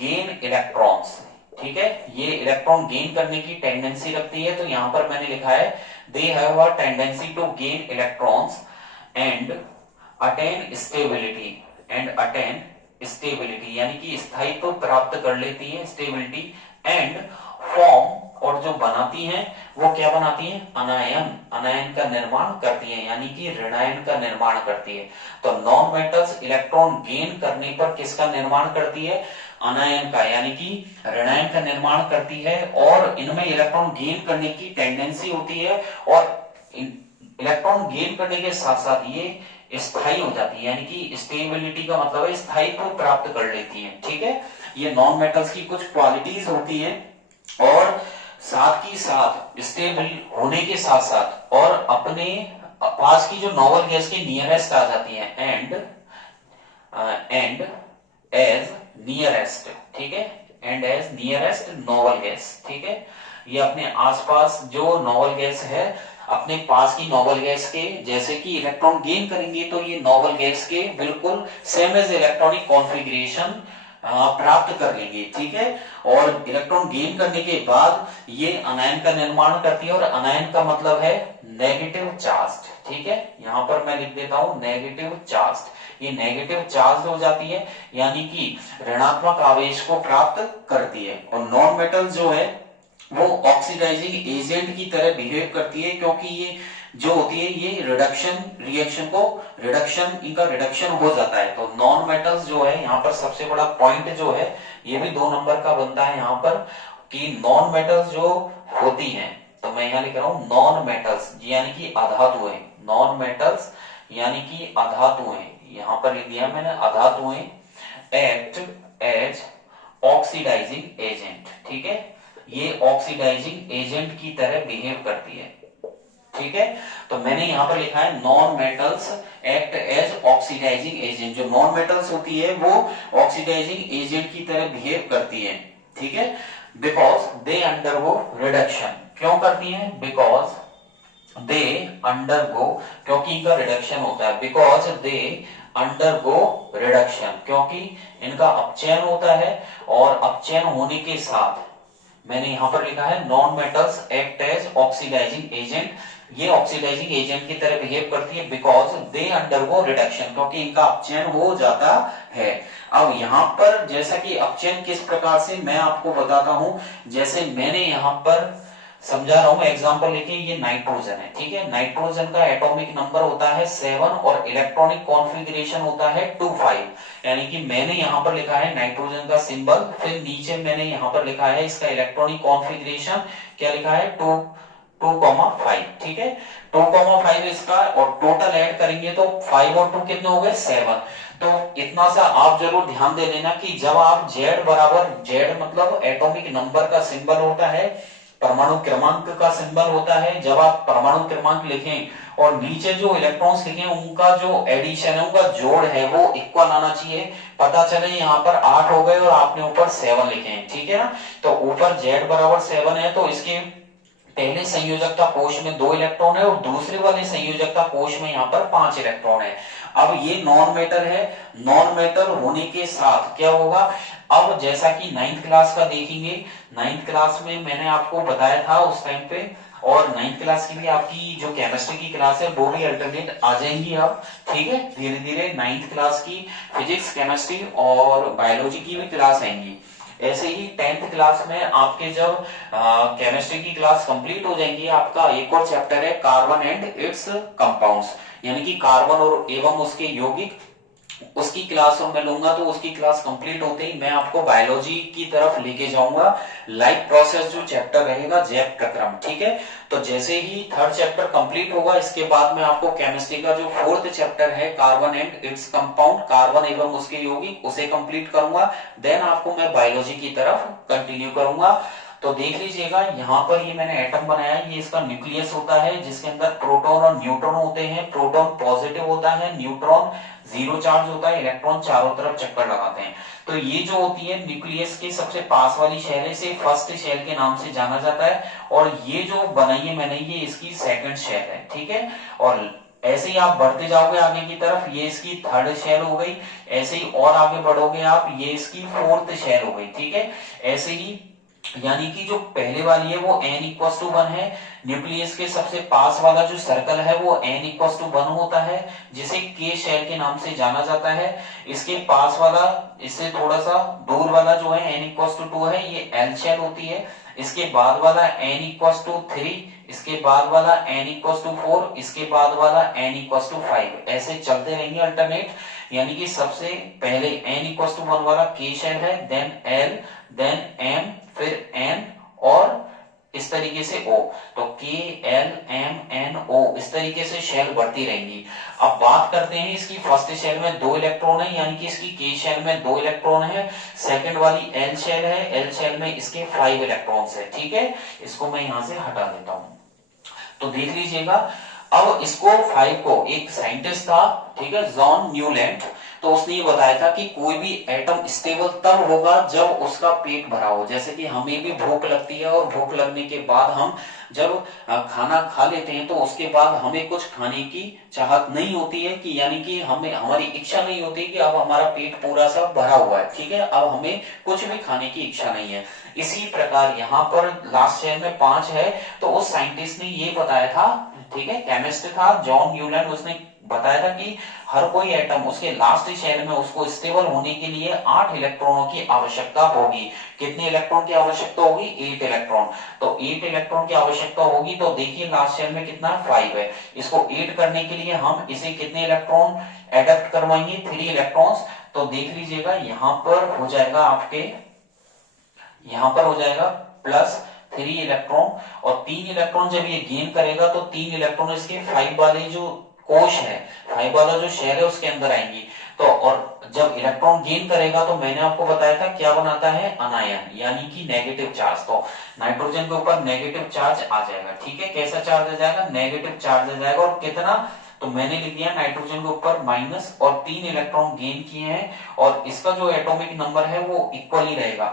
gain electrons, ठीक है, ये इलेक्ट्रॉन गेन करने की टेंडेंसी रखती है। तो यहां पर मैंने लिखा है they have a tendency to gain electrons and attain stability यानी कि स्थायित्व प्राप्त कर लेती है, स्टेबिलिटी, एंड फॉर्म, और जो बनाती हैं वो क्या बनाती हैं, अनायन का निर्माण करती हैं यानी कि ऋणायन का निर्माण करती है। तो नॉन मेटल्स इलेक्ट्रॉन गेन करने पर किसका निर्माण करती है, अनायन का यानी कि ऋणायन का निर्माण करती है, और इनमें इलेक्ट्रॉन गेन करने की टेंडेंसी होती है, और इलेक्ट्रॉन गेन करने के साथ साथ ये स्थायी हो जाती है यानी कि स्टेबिलिटी का मतलब है स्थायित्व प्राप्त कर लेती है, ठीक है। ये नॉन मेटल्स की कुछ क्वालिटीज होती हैं, और साथ ही साथ स्टेबल होने के साथ साथ और अपने पास की जो नॉवल गैस के नियरेस्ट आ जाती है, एंड एज नियरेस्ट, ठीक है, and as nearest noble gas, ठीक है, ये अपने आसपास जो नोबल गैस है अपने पास की नोबल गैस के जैसे कि इलेक्ट्रॉन गेन करेंगे तो ये नोबल गैस के बिल्कुल सेम एज इलेक्ट्रॉनिक कॉन्फ़िगरेशन प्राप्त कर लेंगे, ठीक है। और इलेक्ट्रॉन गेन करने के बाद ये अनायन का निर्माण करती है, और अनायन का मतलब है नेगेटिव चार्ज, ठीक है, यहां पर मैं लिख देता हूं नेगेटिव चार्ज, ये नेगेटिव चार्ज हो जाती है यानी कि ऋणात्मक आवेश को प्राप्त करती है। और नॉन मेटल जो है वो ऑक्सीडाइजिंग एजेंट की तरह बिहेव करती है, क्योंकि ये जो होती है ये रिडक्शन इनका रिडक्शन हो जाता है। तो नॉन मेटल्स जो है यहाँ पर सबसे बड़ा पॉइंट जो है ये भी 2 नंबर का बनता है यहाँ पर, कि नॉन मेटल्स जो होती हैं, तो मैं यहाँ लिख रहा हूं नॉन मेटल्स यानी कि अधातु है, नॉन मेटल्स यानी कि अधातुएं, यहां पर लिख दिया मैंने अधातुएं एक्ट एज ऑक्सीडाइजिंग एजेंट। ठीक है, ये ऑक्सीडाइजिंग एजेंट की तरह बिहेव करती है। ठीक है, तो मैंने यहां पर लिखा है non metals act as oxidising agent. जो नॉन मेटल्स होती है वो ऑक्सीडाइजिंग एजेंट की तरह बिहेव करती है। ठीक है, बिकॉज दे अंडरगो रिडक्शन। क्यों करती हैं? बिकॉज दे अंडरगो, क्योंकि इनका रिडक्शन होता है। बिकॉज दे अंडरगो रिडक्शन, क्योंकि इनका अपचयन होता है, और अपचयन होने के साथ मैंने यहां पर लिखा है non metals act as oxidising agent. ये ऑक्सीडाइजिंग एजेंट की तरह बिहेव करती है बिकॉज दे अंडरगो रिडक्शन, क्योंकि इनका अपचयन हो जाता है। अब यहां पर जैसा कि अपचयन किस प्रकार से मैं आपको बताता हूं, जैसे मैंने यहां पर समझा रहा हूं एग्जांपल लेके। ये नाइट्रोजन है, ठीक है, नाइट्रोजन का एटॉमिक नंबर होता है 7 और इलेक्ट्रॉनिक कॉन्फ़िगरेशन होता है 25। यानी कि मैंने यहां पर लिखा है नाइट्रोजन का सिंबल, फिर नीचे मैंने यहां पर लिखा है इसका इलेक्ट्रॉनिक कॉन्फ़िगरेशन, क्या लिखा है 2,5। ठीक है, 2,5 इसका, और टोटल ऐड करेंगे तो 5 और 2 कितने हो गए 7। तो इतना सा आप जरूर ध्यान दे देना कि जब आप Z बराबर, Z मतलब एटॉमिक नंबर का सिंबल होता है, परमाणु क्रमांक का सिंबल होता है, जब आप परमाणु क्रमांक लिखें और नीचे जो इलेक्ट्रॉन्स लिखें उनका जो एडिशन है, उनका जोड़ है वो इक्वल आना चाहिए। पता चले यहाँ पर 8 हो गए और आपने ऊपर 7 लिखे हैं, ठीक है ना। तो ऊपर Z बराबर 7 है, तो इसके पहले संयोजकता कोश में 2 इलेक्ट्रॉन है और दूसरे वाले संयोजकता कोश में यहाँ पर 5 इलेक्ट्रॉन है। अब ये नॉन मेटल है, नॉन मेटल होने के साथ क्या होगा, अब जैसा कि 9th क्लास का देखेंगे, 9th क्लास में मैंने आपको बताया था उस टाइम पे, और 9th क्लास की भी आपकी जो केमिस्ट्री की क्लास है वो भी अल्टरनेट आ जाएंगी अब। ठीक है, धीरे धीरे 9th क्लास की फिजिक्स, केमिस्ट्री और बायोलॉजी की भी क्लास आएंगी। ऐसे ही 10th क्लास में आपके जब केमिस्ट्री की क्लास कंप्लीट हो जाएंगी, आपका एक और चैप्टर है कार्बन एंड इट्स कंपाउंड्स, यानी कि कार्बन और एवं उसके यौगिक, उसकी क्लास मैं लूंगा। तो उसकी क्लास कंप्लीट होते ही मैं आपको बायोलॉजी की तरफ लेके जाऊंगा। लाइफ प्रोसेस जो चैप्टर रहेगा, जैव प्रक्रम। ठीक है, तो जैसे ही 3rd चैप्टर कंप्लीट होगा, इसके बाद मैं आपको केमिस्ट्री का जो 4th चैप्टर है carbon and its compound, carbon एवं उसके यौगिक, उसे कंप्लीट करूंगा। देन आपको मैं बायोलॉजी की तरफ कंटिन्यू करूंगा। तो देख लीजिएगा यहाँ पर ये मैंने एटम बनाया, ये इसका न्यूक्लियस होता है जिसके अंदर प्रोटॉन और न्यूट्रॉन होते हैं। प्रोटॉन पॉजिटिव होता है, न्यूट्रॉन जीरो चार्ज होता है, इलेक्ट्रॉन चारों तरफ चक्कर लगाते हैं। तो ये जो होती है न्यूक्लियस के सबसे पास वाली शेल है, इसे फर्स्ट शेल के नाम से जाना जाता है। और ये जो बनाई है मैंने, ये इसकी सेकंड शेल है। ठीक है, और ऐसे ही आप बढ़ते जाओगे आगे की तरफ, ये इसकी 3rd शेल हो गई। ऐसे ही और आगे बढ़ोगे आप, ये इसकी 4th शेल हो गई। ठीक है, ऐसे ही यानी कि जो पहले वाली है वो n=1 है। न्यूक्लियस के सबसे पास वाला जो सर्कल है वो n=1 होता है, जिसे के शेल के नाम से जाना जाता है। इसके पास वाला, इससे थोड़ा सा दूर वाला जो है n=2 है, ये l शेल होती है। इसके बाद वाला n=3, इसके बाद वाला n=4, इसके बाद वाला n=5, ऐसे चलते रहेंगे अल्टरनेट। यानी कि सबसे पहले n=1 वाला के शेल है, देन l, देन m, फिर n, और इस तरीके से O। तो K L M N O, इस तरीके से शेल बढ़ती रहेंगी। अब बात करते हैं इसकी फर्स्ट शेल में 2 इलेक्ट्रॉन है, यानी कि इसकी K शेल में 2 इलेक्ट्रॉन है। सेकंड वाली L शेल है, L शेल में इसके 5 इलेक्ट्रॉन्स है। ठीक है, इसको मैं यहां से हटा देता हूं। तो देख लीजिएगा, अब इसको 5 को एक साइंटिस्ट था, ठीक है, जॉन न्यूलैंड, तो उसने ये बताया था कि कोई भी एटम स्टेबल तब होगा जब उसका पेट भरा हो। जैसे कि हमें भी भूख लगती है और भूख लगने के बाद हम जब खाना खा लेते हैं तो उसके बाद हमें कुछ खाने की चाहत नहीं होती है, कि यानी कि हमें, हमारी इच्छा नहीं होती कि अब हमारा पेट पूरा सा भरा हुआ है, ठीक है, अब हमें कुछ भी खाने की इच्छा नहीं है। इसी प्रकार यहाँ पर लास्ट शेल में 5 है। तो उस साइंटिस्ट ने ये बताया था, ठीक है, केमिस्ट था जॉन न्यूलैंड, उसने बताया था कि हर कोई एटम उसके लास्ट शेल में उसको स्टेबल होने के लिए 8 इलेक्ट्रॉनों की आवश्यकता होगी। कितने इलेक्ट्रॉन की आवश्यकता होगी? 8 इलेक्ट्रॉन। तो 8 इलेक्ट्रॉन की आवश्यकता होगी, तो देखिए लास्ट शेल में कितना 5 है। इसको 8 करने के लिए हम इसे कितने इलेक्ट्रॉन एडप्ट करवाएंगे? 3 इलेक्ट्रॉन्स। तो देख लीजिएगा यहाँ पर हो जाएगा आपके, यहाँ पर हो जाएगा +3 इलेक्ट्रॉन, और 3 इलेक्ट्रॉन जब ये गेन करेगा तो 3 इलेक्ट्रॉन इसके 5 वाले जो कोश है, 5 वाला जो शेल है उसके अंदर आएंगी। तो और जब इलेक्ट्रॉन गेन करेगा तो मैंने आपको बताया था क्या बनाता है, अनायन, यानी कि नेगेटिव चार्ज। तो नाइट्रोजन के ऊपर नेगेटिव चार्ज आ जाएगा, ठीक है। कैसा चार्ज आ जाएगा, नेगेटिव चार्ज आ जाएगा। और कितना, तो मैंने लिख दिया नाइट्रोजन के ऊपर माइनस, और 3 इलेक्ट्रॉन गेन किए हैं, और इसका जो एटॉमिक नंबर है वो इक्वल ही रहेगा।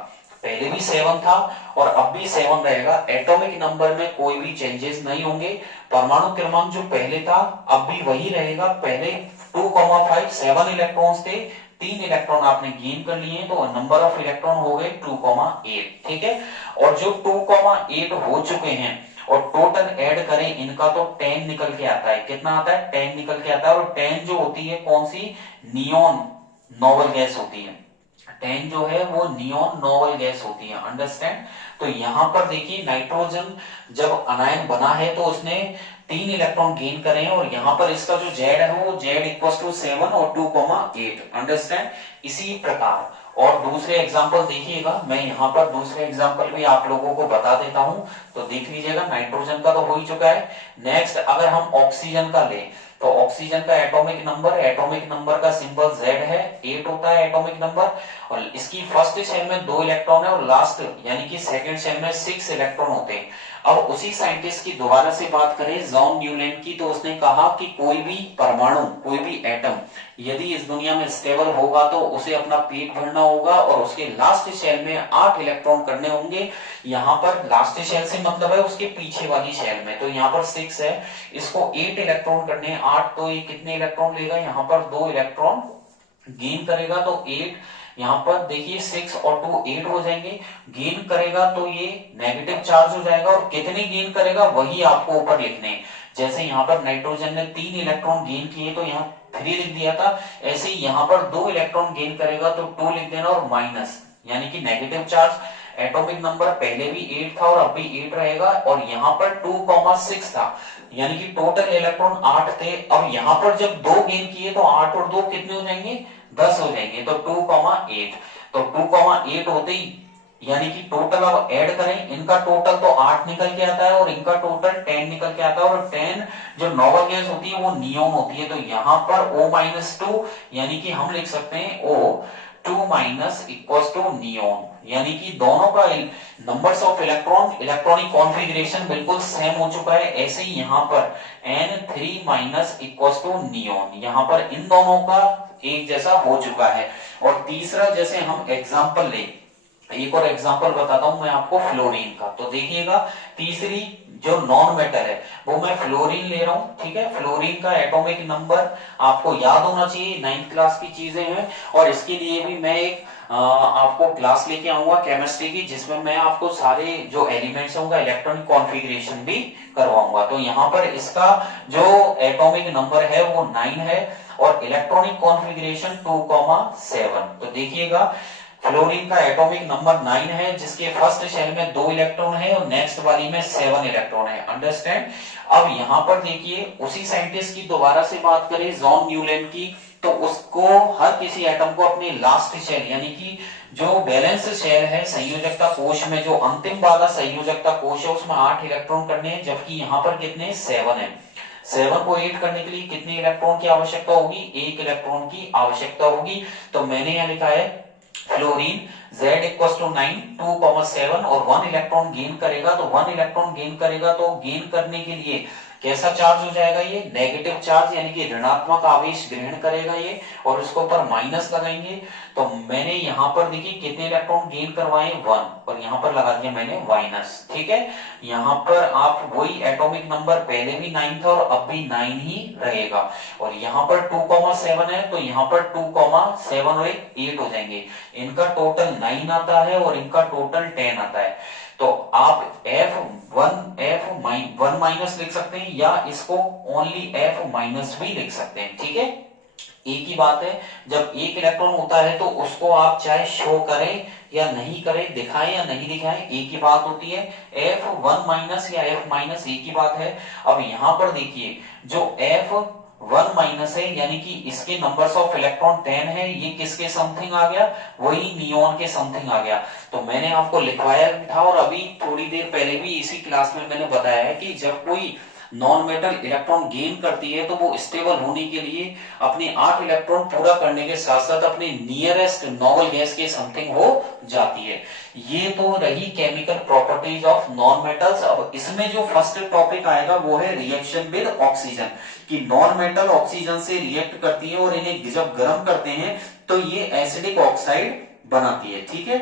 पहले भी 7 था और अब भी 7 रहेगा। एटॉमिक नंबर में कोई भी चेंजेस नहीं होंगे। परमाणु क्रमांक जो पहले था अब भी वही रहेगा। पहले 2,5 7 इलेक्ट्रॉन्स थे, 3 इलेक्ट्रॉन आपने गेन कर लिए, तो नंबर ऑफ इलेक्ट्रॉन हो गए 2,8, ठीक है। और जो 2,8 हो चुके हैं और टोटल ऐड करें इनका तो 10 निकल के आता है। कितना आता है, 10 निकल के आता है। और 10 जो होती है कौन सी, नियोन नोबल गैस होती है। 10 जो है वो नियोन नोबल गैस होती है, अंडरस्टैंड। तो यहां पर देखिए नाइट्रोजन जब अनायन बना है तो उसने 3 इलेक्ट्रॉन गेन करे हैं, और यहां पर इसका जो जेड है वो जेड इक्वल टू 7 और 2,8, अंडरस्टैंड। इसी प्रकार और दूसरे एग्जांपल देखिएगा, मैं यहाँ पर दूसरे एग्जांपल भी आप लोगों को बता देता हूं, तो देख लीजिएगा। नाइट्रोजन का तो हो ही चुका है। नेक्स्ट अगर हम ऑक्सीजन का ले, तो ऑक्सीजन का एटॉमिक नंबर का सिंबल Z है, 8 होता है एटॉमिक नंबर। और इसकी फर्स्ट शेल में 2 इलेक्ट्रॉन है और लास्ट यानी कि सेकंड शेल में 6 इलेक्ट्रॉन होते हैं। अब उसी साइंटिस्ट की दोबारा से बात करें, जॉन न्यूलैंड की, तो उसने कहा कि कोई भी परमाणु, कोई भी एटम यदि इस दुनिया में स्टेबल होगा तो उसे अपना पेट भरना होगा और उसके लास्ट शेल में 8 इलेक्ट्रॉन करने होंगे। यहाँ पर लास्ट शेल से मतलब है उसके पीछे वाली शेल में, तो यहाँ पर 6 है, इसको 8 इलेक्ट्रॉन करने हैं। 8 तो ये कितने इलेक्ट्रॉन लेगा, यहाँ पर 2 इलेक्ट्रॉन गेन करेगा, तो 8 यहाँ पर देखिए 6 और 2 8 हो जाएंगे। गेन करेगा तो ये नेगेटिव चार्ज हो जाएगा, और कितने गेन करेगा वही आपको ऊपर लिखने। जैसे यहाँ पर नाइट्रोजन ने 3 इलेक्ट्रॉन गेन किए तो यहाँ 3 लिख दिया था, ऐसे ही यहाँ पर 2 इलेक्ट्रॉन गेन करेगा तो 2 लिख देना, और माइनस यानी कि नेगेटिव चार्ज। एटॉमिक नंबर पहले भी 8 था और अब भी 8 रहेगा, और यहाँ पर 2,6 था, यानी कि टोटल इलेक्ट्रॉन 8 थे। अब यहाँ पर जब 2 गेन किए तो 8 और 2 कितने हो जाएंगे, 10 हो जाएंगे, तो 2,8। तो 2,8 होते ही यानी कि टोटल अब ऐड करें, इनका टोटल तो 8 निकल के आता है और इनका टोटल 10 निकल के आता है। और 10 जो नोबल गैस होती है वो नियोन होती है, तो यहाँ पर O-2 यानी कि हम लिख सकते हैं O2- इक्वल्स टू नियोन, यानी कि दोनों का नंबर्स ऑफ इलेक्ट्रॉनिक कॉन्फ़िगरेशन बिल्कुल सेम हो चुका है। ऐसे ही यहाँ पर N3- इक्वल्स टू नियोन, यहाँ पर इन दोनों का एक जैसा हो चुका है। और तीसरा, जैसे हम एग्जांपल ले, एक और एग्जांपल बताता हूं मैं आपको फ्लोरीन का, तो देखिएगा तीसरी जो नॉन मेटल है वो मैं फ्लोरीन ले रहा हूं, ठीक है। फ्लोरीन का एटॉमिक नंबर आपको याद होना चाहिए, 9th क्लास की चीजें हैं। और इसके लिए भी मैं एक आपको क्लास लेके आऊंगा केमिस्ट्री की, जिसमें मैं आपको सारे जो एलिमेंट्स हैं उनका इलेक्ट्रॉनिक कॉन्फ़िगरेशन भी करवाऊंगा। तो यहाँ पर इसका जो एटॉमिक नंबर है वो 9 है और इलेक्ट्रॉनिक कॉन्फ़िगरेशन 2,7। तो देखिएगा फ्लोरीन का एटॉमिक नंबर 9 है, जिसके फर्स्ट शेल में 2 इलेक्ट्रॉन है और नेक्स्ट वाली में 7 इलेक्ट्रॉन है, अंडरस्टैंड। अब यहाँ पर देखिए उसी साइंटिस्ट की दोबारा से बात करें, जॉन न्यूलैंड की, तो उसको हर किसी एटम को अपने लास्ट शेल यानी कि जो बैलेंस शेल है संयोजकता कोश में, जो अंतिम वाला संयोजकता कोश है उसमें 8 इलेक्ट्रॉन करने हैं, जबकि यहाँ पर कितने 7 है। 7 को 8 करने के लिए कितने इलेक्ट्रॉन की आवश्यकता होगी, 1 इलेक्ट्रॉन की आवश्यकता होगी। तो मैंने यहाँ लिखा है फ्लोरीन Z इक्वल टू 9 2,7 और 1 इलेक्ट्रॉन गेन करेगा, तो 1 इलेक्ट्रॉन गेन करेगा तो गेन करने के लिए कैसा चार्ज हो जाएगा, ये नेगेटिव चार्ज यानी कि ऋणात्मक आवेश ग्रहण करेगा ये, और उसके ऊपर माइनस लगाएंगे। तो मैंने यहाँ पर देखिए कितने इलेक्ट्रॉन गेन करवाए 1, और यहाँ पर लगा दिया मैंने माइनस, ठीक है। यहाँ पर आप वही एटॉमिक नंबर पहले भी 9 था और अब भी 9 ही रहेगा। और यहाँ पर 2,7 है तो यहाँ पर 2,7 और 8 हो जाएंगे। इनका टोटल 9 आता है और इनका टोटल 10 आता है। तो आप F1 माइनस लिख सकते हैं या इसको ओनली F माइनस भी लिख सकते हैं, ठीक है। एक ही बात है, जब एक इलेक्ट्रॉन होता है तो उसको आप चाहे शो करें या नहीं करें, दिखाएं या नहीं दिखाएं, एक ही बात होती है। F1 माइनस या F माइनस एक ही बात है। अब यहां पर देखिए जो F1 माइनस है यानी कि इसके नंबर्स ऑफ इलेक्ट्रॉन 10 है, ये किसके समथिंग आ गया, वही नियोन के समथिंग आ गया। तो मैंने आपको लिखवाया भी था और अभी थोड़ी देर पहले भी इसी क्लास में मैंने बताया है कि जब कोई नॉन मेटल इलेक्ट्रॉन गेन करती है तो वो स्टेबल होने के लिए अपने 8 इलेक्ट्रॉन पूरा करने के साथ साथ अपने नियरेस्ट नोबल गैस के समथिंग हो जाती है। ये तो रही chemical properties of non metals. अब इसमें जो फर्स्ट टॉपिक आएगा वो है रिएक्शन विद ऑक्सीजन, कि नॉन मेटल ऑक्सीजन से रिएक्ट करती है और इन्हें जब गर्म करते हैं तो ये एसिडिक ऑक्साइड बनाती है, ठीक है,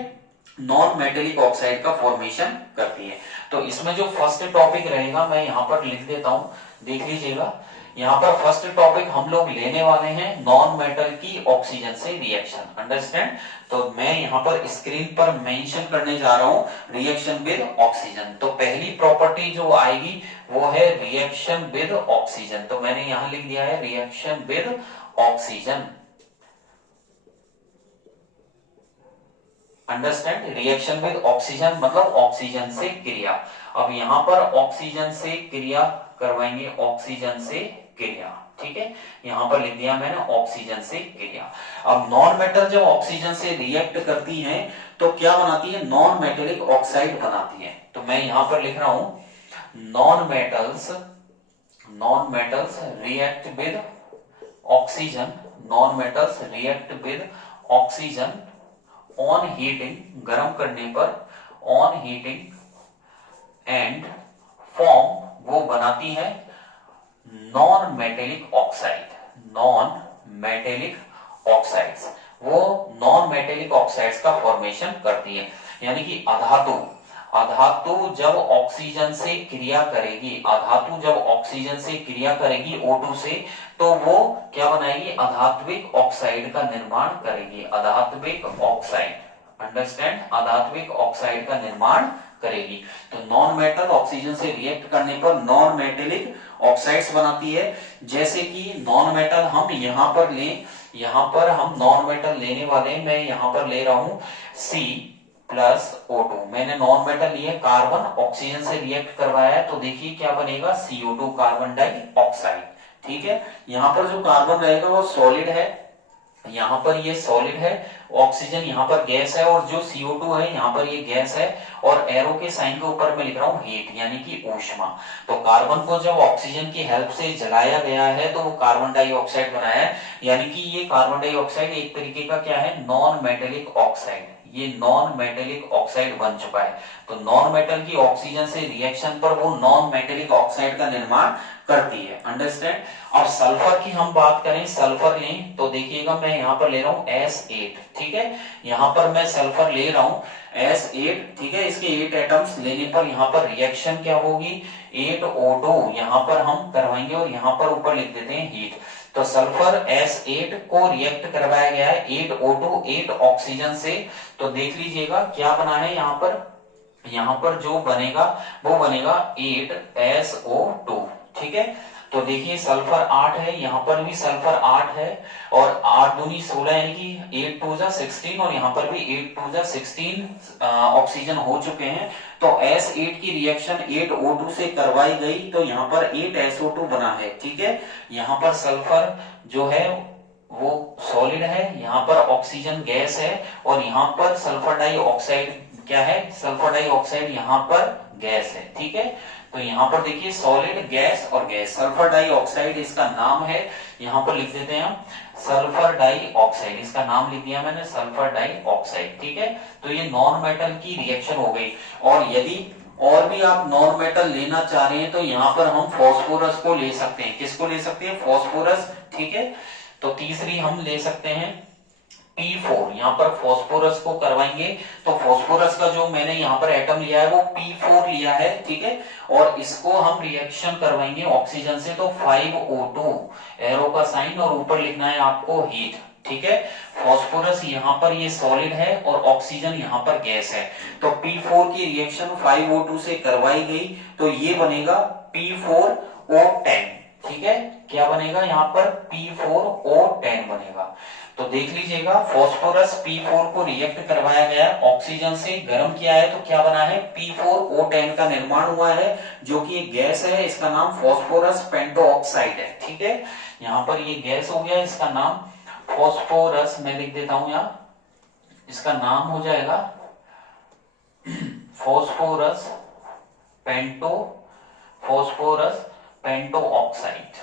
नॉन मेटेलिक ऑक्साइड का फॉर्मेशन करती है। तो इसमें जो फर्स्ट टॉपिक रहेगा मैं यहां पर लिख देता हूं, देख लीजिएगा। यहां पर फर्स्ट टॉपिक हम लोग लेने वाले हैं नॉन मेटल की ऑक्सीजन से रिएक्शन, अंडरस्टैंड। तो मैं यहां पर स्क्रीन पर मेंशन करने जा रहा हूं रिएक्शन विद ऑक्सीजन। तो पहली प्रॉपर्टी जो आएगी वो है रिएक्शन विद ऑक्सीजन। तो मैंने यहां लिख दिया है reaction with oxygen, understand. Reaction with oxygen मतलब ऑक्सीजन से क्रिया। अब यहां पर ऑक्सीजन से क्रिया करवाएंगे, ऑक्सीजन से क्रिया, ठीक है, यहां पर लिख दिया मैंने ऑक्सीजन से क्रिया। अब नॉन मेटल जब ऑक्सीजन से रिएक्ट करती है तो क्या बनाती है, नॉन मेटेलिक ऑक्साइड बनाती है। तो मैं यहां पर लिख रहा हूं non metals react with oxygen, non metals react with oxygen on heating, गर्म करने पर, ऑन हीटिंग एंड फॉर्म, वो बनाती है non metallic oxide, non metallic oxides, वो नॉन मेटेलिक ऑक्साइड्स का फॉर्मेशन करती है। यानी कि अधातु अधातु जब ऑक्सीजन से क्रिया करेगी, अधातु जब ऑक्सीजन से क्रिया करेगी O2 से, तो वो क्या बनाएगी, अधात्विक ऑक्साइड का निर्माण करेगी, अधात्विक ऑक्साइड, अंडरस्टैंड, अधात्विक ऑक्साइड का निर्माण करेगी। तो नॉन मेटल ऑक्सीजन से रिएक्ट करने पर नॉन मेटेलिक ऑक्साइड्स बनाती है। जैसे कि नॉन मेटल हम यहां पर लें, यहां पर हम नॉन मेटल लेने वाले हैं, मैं यहां पर ले रहा हूं C+O2। मैंने नॉन मेटल लिए कार्बन, ऑक्सीजन से रिएक्ट करवाया है, तो देखिए क्या बनेगा, CO2 कार्बन डाइऑक्साइड, ठीक है। यहां पर जो कार्बन रहेगा वो सॉलिड है, यहां पर ये सॉलिड है, ऑक्सीजन यहां पर गैस है, और जो CO2 है यहां पर ये गैस है, और एरो के साइन के ऊपर मैं लिख रहा हूं हीट, यानी कि ऊष्मा। तो कार्बन को जब ऑक्सीजन की हेल्प से जलाया गया है तो वो कार्बन डाइऑक्साइड बनाया है, यानी कि ये कार्बन डाइऑक्साइड एक तरीके का क्या है, नॉन मेटेलिक ऑक्साइड, ये नॉन मेटेलिक ऑक्साइड बन चुका है। तो नॉन मेटल की ऑक्सीजन से रिएक्शन पर वो नॉन मेटेलिक ऑक्साइड का निर्माण करती है, अंडरस्टैंड। अब सल्फर की हम बात करें, सल्फर लें तो देखिएगा मैं यहां पर ले रहा हूं S8, ठीक है, यहां पर मैं सल्फर ले रहा हूं S8, ठीक है। इसके 8 एटम्स लेने पर यहां पर रिएक्शन क्या होगी, 8O2 यहां पर हम करवाएंगे, और यहां पर ऊपर लिख देते हैं हीट। तो सल्फर S8 को रिएक्ट करवाया गया है 8O2, 8 ऑक्सीजन से। तो देख लीजिएगा क्या बना है यहां पर जो बनेगा वो बनेगा 8SO2, ठीक है। तो देखिए सल्फर 8 है, यहां पर भी सल्फर 8 है, और 8 दूनी 16, यानी कि 8 2 जा 16, और यहां पर भी 8 2 जा 16 ऑक्सीजन हो चुके हैं। तो S8 की रिएक्शन 8O2 से करवाई गई, तो यहाँ पर 8SO2 बना है, ठीक है। यहाँ पर सल्फर जो है वो सॉलिड है, यहाँ पर ऑक्सीजन गैस है, और यहाँ पर सल्फर डाइऑक्साइड क्या है, सल्फर डाइऑक्साइड यहाँ पर गैस है, ठीक है। तो यहाँ पर देखिए सॉलिड, गैस और गैस, सल्फर डाइऑक्साइड इसका नाम है, यहाँ पर लिख देते हैं हम सल्फर डाइऑक्साइड, इसका नाम लिख दिया मैंने सल्फर डाइऑक्साइड, ठीक है। तो ये नॉन मेटल की रिएक्शन हो गई। और यदि और भी आप नॉन मेटल लेना चाह रहे हैं तो यहाँ पर हम फॉस्फोरस को ले सकते हैं, किसको ले सकते हैं, फॉस्फोरस, ठीक है। तो तीसरी हम ले सकते हैं P4, यहाँ पर फॉस्फोरस को करवाएंगे, तो फॉस्फोरस का जो मैंने यहाँ पर एटम लिया है वो P4 लिया है, ठीक है। और इसको हम रिएक्शन करवाएंगे ऑक्सीजन से, तो 5O2, एरो का साइन, और ऊपर लिखना है आपको हीट, ठीक है। फॉस्फोरस यहाँ पर ये सॉलिड है और ऑक्सीजन यहाँ पर गैस है, तो P4 की रिएक्शन 5O2 से करवाई गई, तो ये बनेगा P4O10, ठीक है। क्या बनेगा यहाँ पर, P4O10 बनेगा। तो देख लीजिएगा फॉस्फोरस P4 को रिएक्ट करवाया गया, ऑक्सीजन से गर्म किया है, तो क्या बना है, P4O10 का निर्माण हुआ है, जो कि एक गैस है, इसका नाम फॉस्फोरस पेंटोऑक्साइड है, ठीक है। यहाँ पर ये गैस हो गया, इसका नाम फॉस्फोरस, मैं लिख देता हूं यहाँ, इसका नाम हो जाएगा फॉस्फोरस पेंटो, फॉस्फोरस पेंटो ऑक्साइड,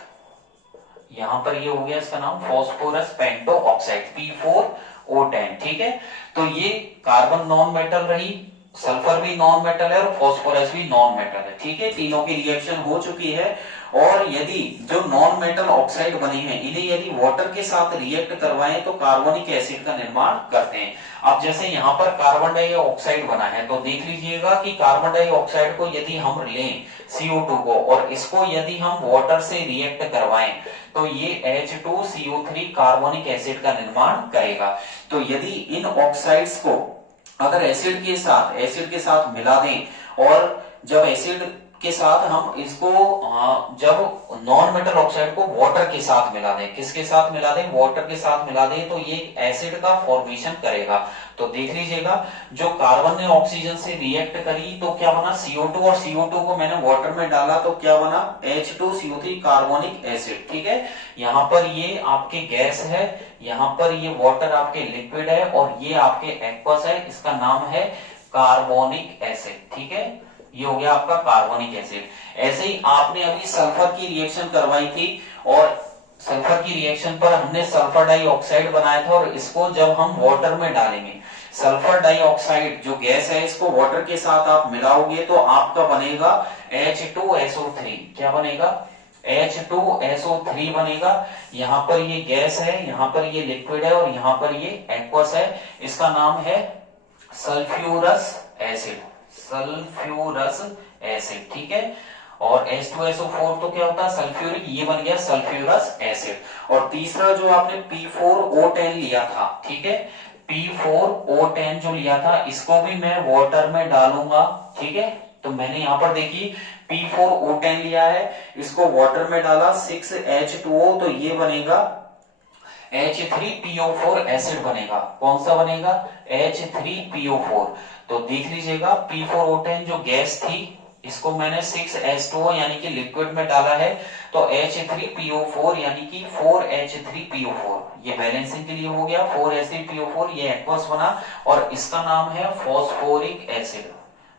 यहां पर ये हो गया इसका नाम फॉस्फोरस पेंटो ऑक्साइड P4O10। ठीक है, तो ये कार्बन नॉन मेटल रही, सल्फर भी नॉन मेटल है और फास्फोरस भी नॉन मेटल है। ठीक है, तीनों की रिएक्शन हो चुकी है। और यदि जो नॉन मेटल ऑक्साइड बने हैं इन्हें यदि वाटर के साथ रिएक्ट करवाएं तो कार्बोनिक एसिड का निर्माण करते हैं। अब जैसे यहाँ पर कार्बन डाइऑक्साइड बना है तो देख लीजिएगा कि कार्बन डाइऑक्साइड को यदि हम लें CO2 को और इसको यदि हम वाटर से रिएक्ट करवाएं तो ये H2CO3 कार्बोनिक एसिड का निर्माण करेगा। तो यदि इन ऑक्साइड्स को अगर एसिड के साथ मिला दें और जब एसिड के साथ हम इसको जब नॉन मेटल ऑक्साइड को वाटर के साथ मिला दें, किसके साथ मिला दें, वाटर के साथ मिला दें, तो ये एसिड का फॉर्मेशन करेगा। तो देख लीजिएगा जो कार्बन ने ऑक्सीजन से रिएक्ट करी तो क्या बना CO2 और CO2 को मैंने वाटर में डाला तो क्या बना H2CO3 कार्बोनिक एसिड। ठीक है, यहाँ पर ये आपके गैस है, यहाँ पर ये वाटर आपके लिक्विड है और ये आपके एक्वस है, इसका नाम है कार्बोनिक एसिड। ठीक है, ये हो गया आपका कार्बोनिक एसिड। ऐसे ही आपने अभी सल्फर की रिएक्शन करवाई थी और सल्फर की रिएक्शन पर हमने सल्फर डाइऑक्साइड बनाया था और इसको जब हम वाटर में डालेंगे, सल्फर डाइऑक्साइड जो गैस है इसको वाटर के साथ आप मिलाओगे तो आपका बनेगा H2SO3। क्या बनेगा, H2SO3 बनेगा। यहाँ पर ये गैस है, यहाँ पर ये लिक्विड है और यहाँ पर ये एक्वस है, इसका नाम है सल्फ्यूरस एसिड, सल्फ्यूरस एसिड। ठीक है, और H2SO4 तो क्या होता है सल्फ्यूरिक, ये बन गया सल्फ्यूरस एसिड। और तीसरा जो आपने P4O10 लिया था, ठीक है, P4O10 जो लिया था इसको भी मैं वाटर में डालूंगा। ठीक है, तो मैंने यहां पर देखिए P4O10 लिया है, इसको वाटर में डाला 6H2O, तो ये बनेगा H3PO4 एसिड बनेगा। कौन सा बनेगा, H3PO4। तो देख लीजिएगा P4O10 जो गैस थी इसको मैंने 6H2O यानी कि लिक्विड में डाला है तो H3PO4 यानी कि 4H3PO4, ये बैलेंसिंग के लिए हो गया 4H3PO4, ये एक्वस बना और इसका नाम है फॉस्फोरिक एसिड,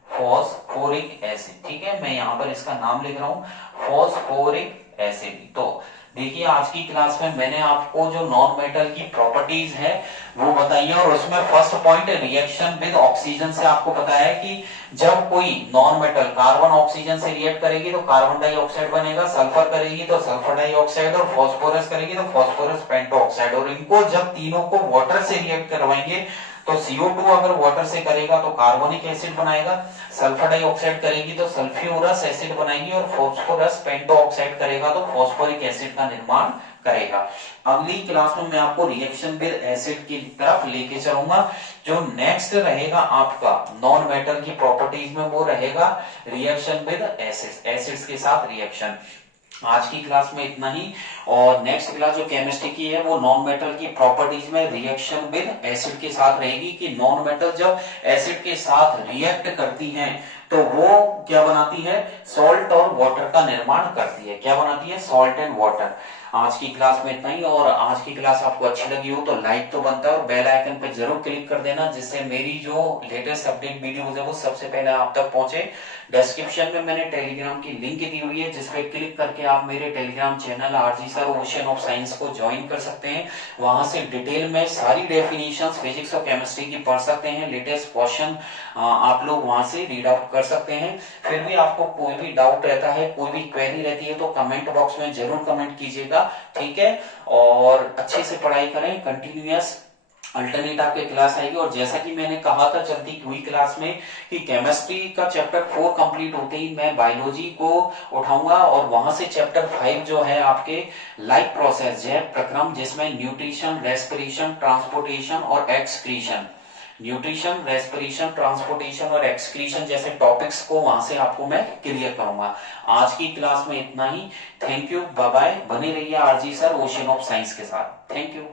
फॉस्फोरिक एसिड। ठीक है, मैं यहां पर इसका नाम लिख रहा हूं फॉस्फोरिक एसिड। तो देखिए आज की क्लास में मैंने आपको जो नॉन मेटल की प्रॉपर्टीज है वो बताई है और उसमें first point reaction with oxygen से आपको बताया कि जब कोई नॉन मेटल कार्बन ऑक्सीजन से रिएक्ट करेगी तो कार्बन डाइऑक्साइड बनेगा, सल्फर करेगी तो सल्फर डाइऑक्साइड और फास्फोरस करेगी तो फास्फोरस पेंटोऑक्साइड। और इनको जब तीनों को वाटर से रिएक्ट करवाएंगे तो CO2 अगर वाटर से करेगा तो कार्बोनिक एसिड बनाएगा, सल्फर डाइऑक्साइड करेगी तो सल्फ्यूरस एसिड बनाएगी और फास्फोरस पेंटोऑक्साइड करेगा तो फास्फोरिक एसिड का निर्माण करेगा। अगली क्लास में मैं आपको रिएक्शन विद एसिड की तरफ लेके चलूंगा। जो नेक्स्ट रहेगा आपका नॉन मेटल की प्रॉपर्टीज में वो रहेगा रिएक्शन विद एसिड्स, एसिड्स के साथ रिएक्शन। आज की क्लास में इतना ही और नेक्स्ट क्लास जो केमिस्ट्री की है वो नॉन मेटल की प्रॉपर्टीज में रिएक्शन विद एसिड के साथ रहेगी कि नॉन मेटल जब एसिड के साथ रिएक्ट करती हैं तो वो क्या बनाती है, सॉल्ट और वाटर का निर्माण करती है। क्या बनाती है, सॉल्ट एंड वाटर। आज की क्लास में इतना ही और आज की क्लास आपको अच्छी लगी हो तो लाइक तो बनता है और बेल आइकन पे जरूर क्लिक कर देना जिससे मेरी जो लेटेस्ट अपडेट वीडियोस है वो सबसे पहले आप तक पहुंचे। डिस्क्रिप्शन में मैंने टेलीग्राम की लिंक दी हुई है जिस पे क्लिक करके आप मेरे Telegram channel RG sir ocean of science को ज्वाइन कर सकते हैं। वहां से डिटेल में सारी डेफिनेशंस फिजिक्स और केमिस्ट्री की पढ़ सकते हैं, लेटेस्ट क्वेश्चन आप लोग वहां से रीड आउट कर सकते हैं। फिर भी आपको कोई भी डाउट रहता है, कोई भी क्वेरी रहती है तो कमेंट बॉक्स में जरूर कमेंट कीजिएगा। ठीक है, और अच्छे से पढ़ाई करें, कंटिन्यूअस अल्टरनेट आपके क्लास आएगी। और जैसा कि मैंने कहा था चलती हुई क्लास में कि केमिस्ट्री का चैप्टर 4 कंप्लीट होते ही मैं बायोलॉजी को उठाऊंगा और वहां से चैप्टर 5 जो है आपके लाइफ प्रोसेस है प्रक्रम, जिसमें न्यूट्रिशन, रेस्पिरेशन, ट्रांसपोर्टेशन और एक्सक्रीशन, न्यूट्रिशन, रेस्पिरेशन, ट्रांसपोर्टेशन और एक्सक्रीशन जैसे टॉपिक्स को वहां से आपको मैं क्लियर करूंगा। आज की क्लास में इतना ही। Thank you, bye bye. बने रहिए RG sir ocean of science के साथ। Thank you.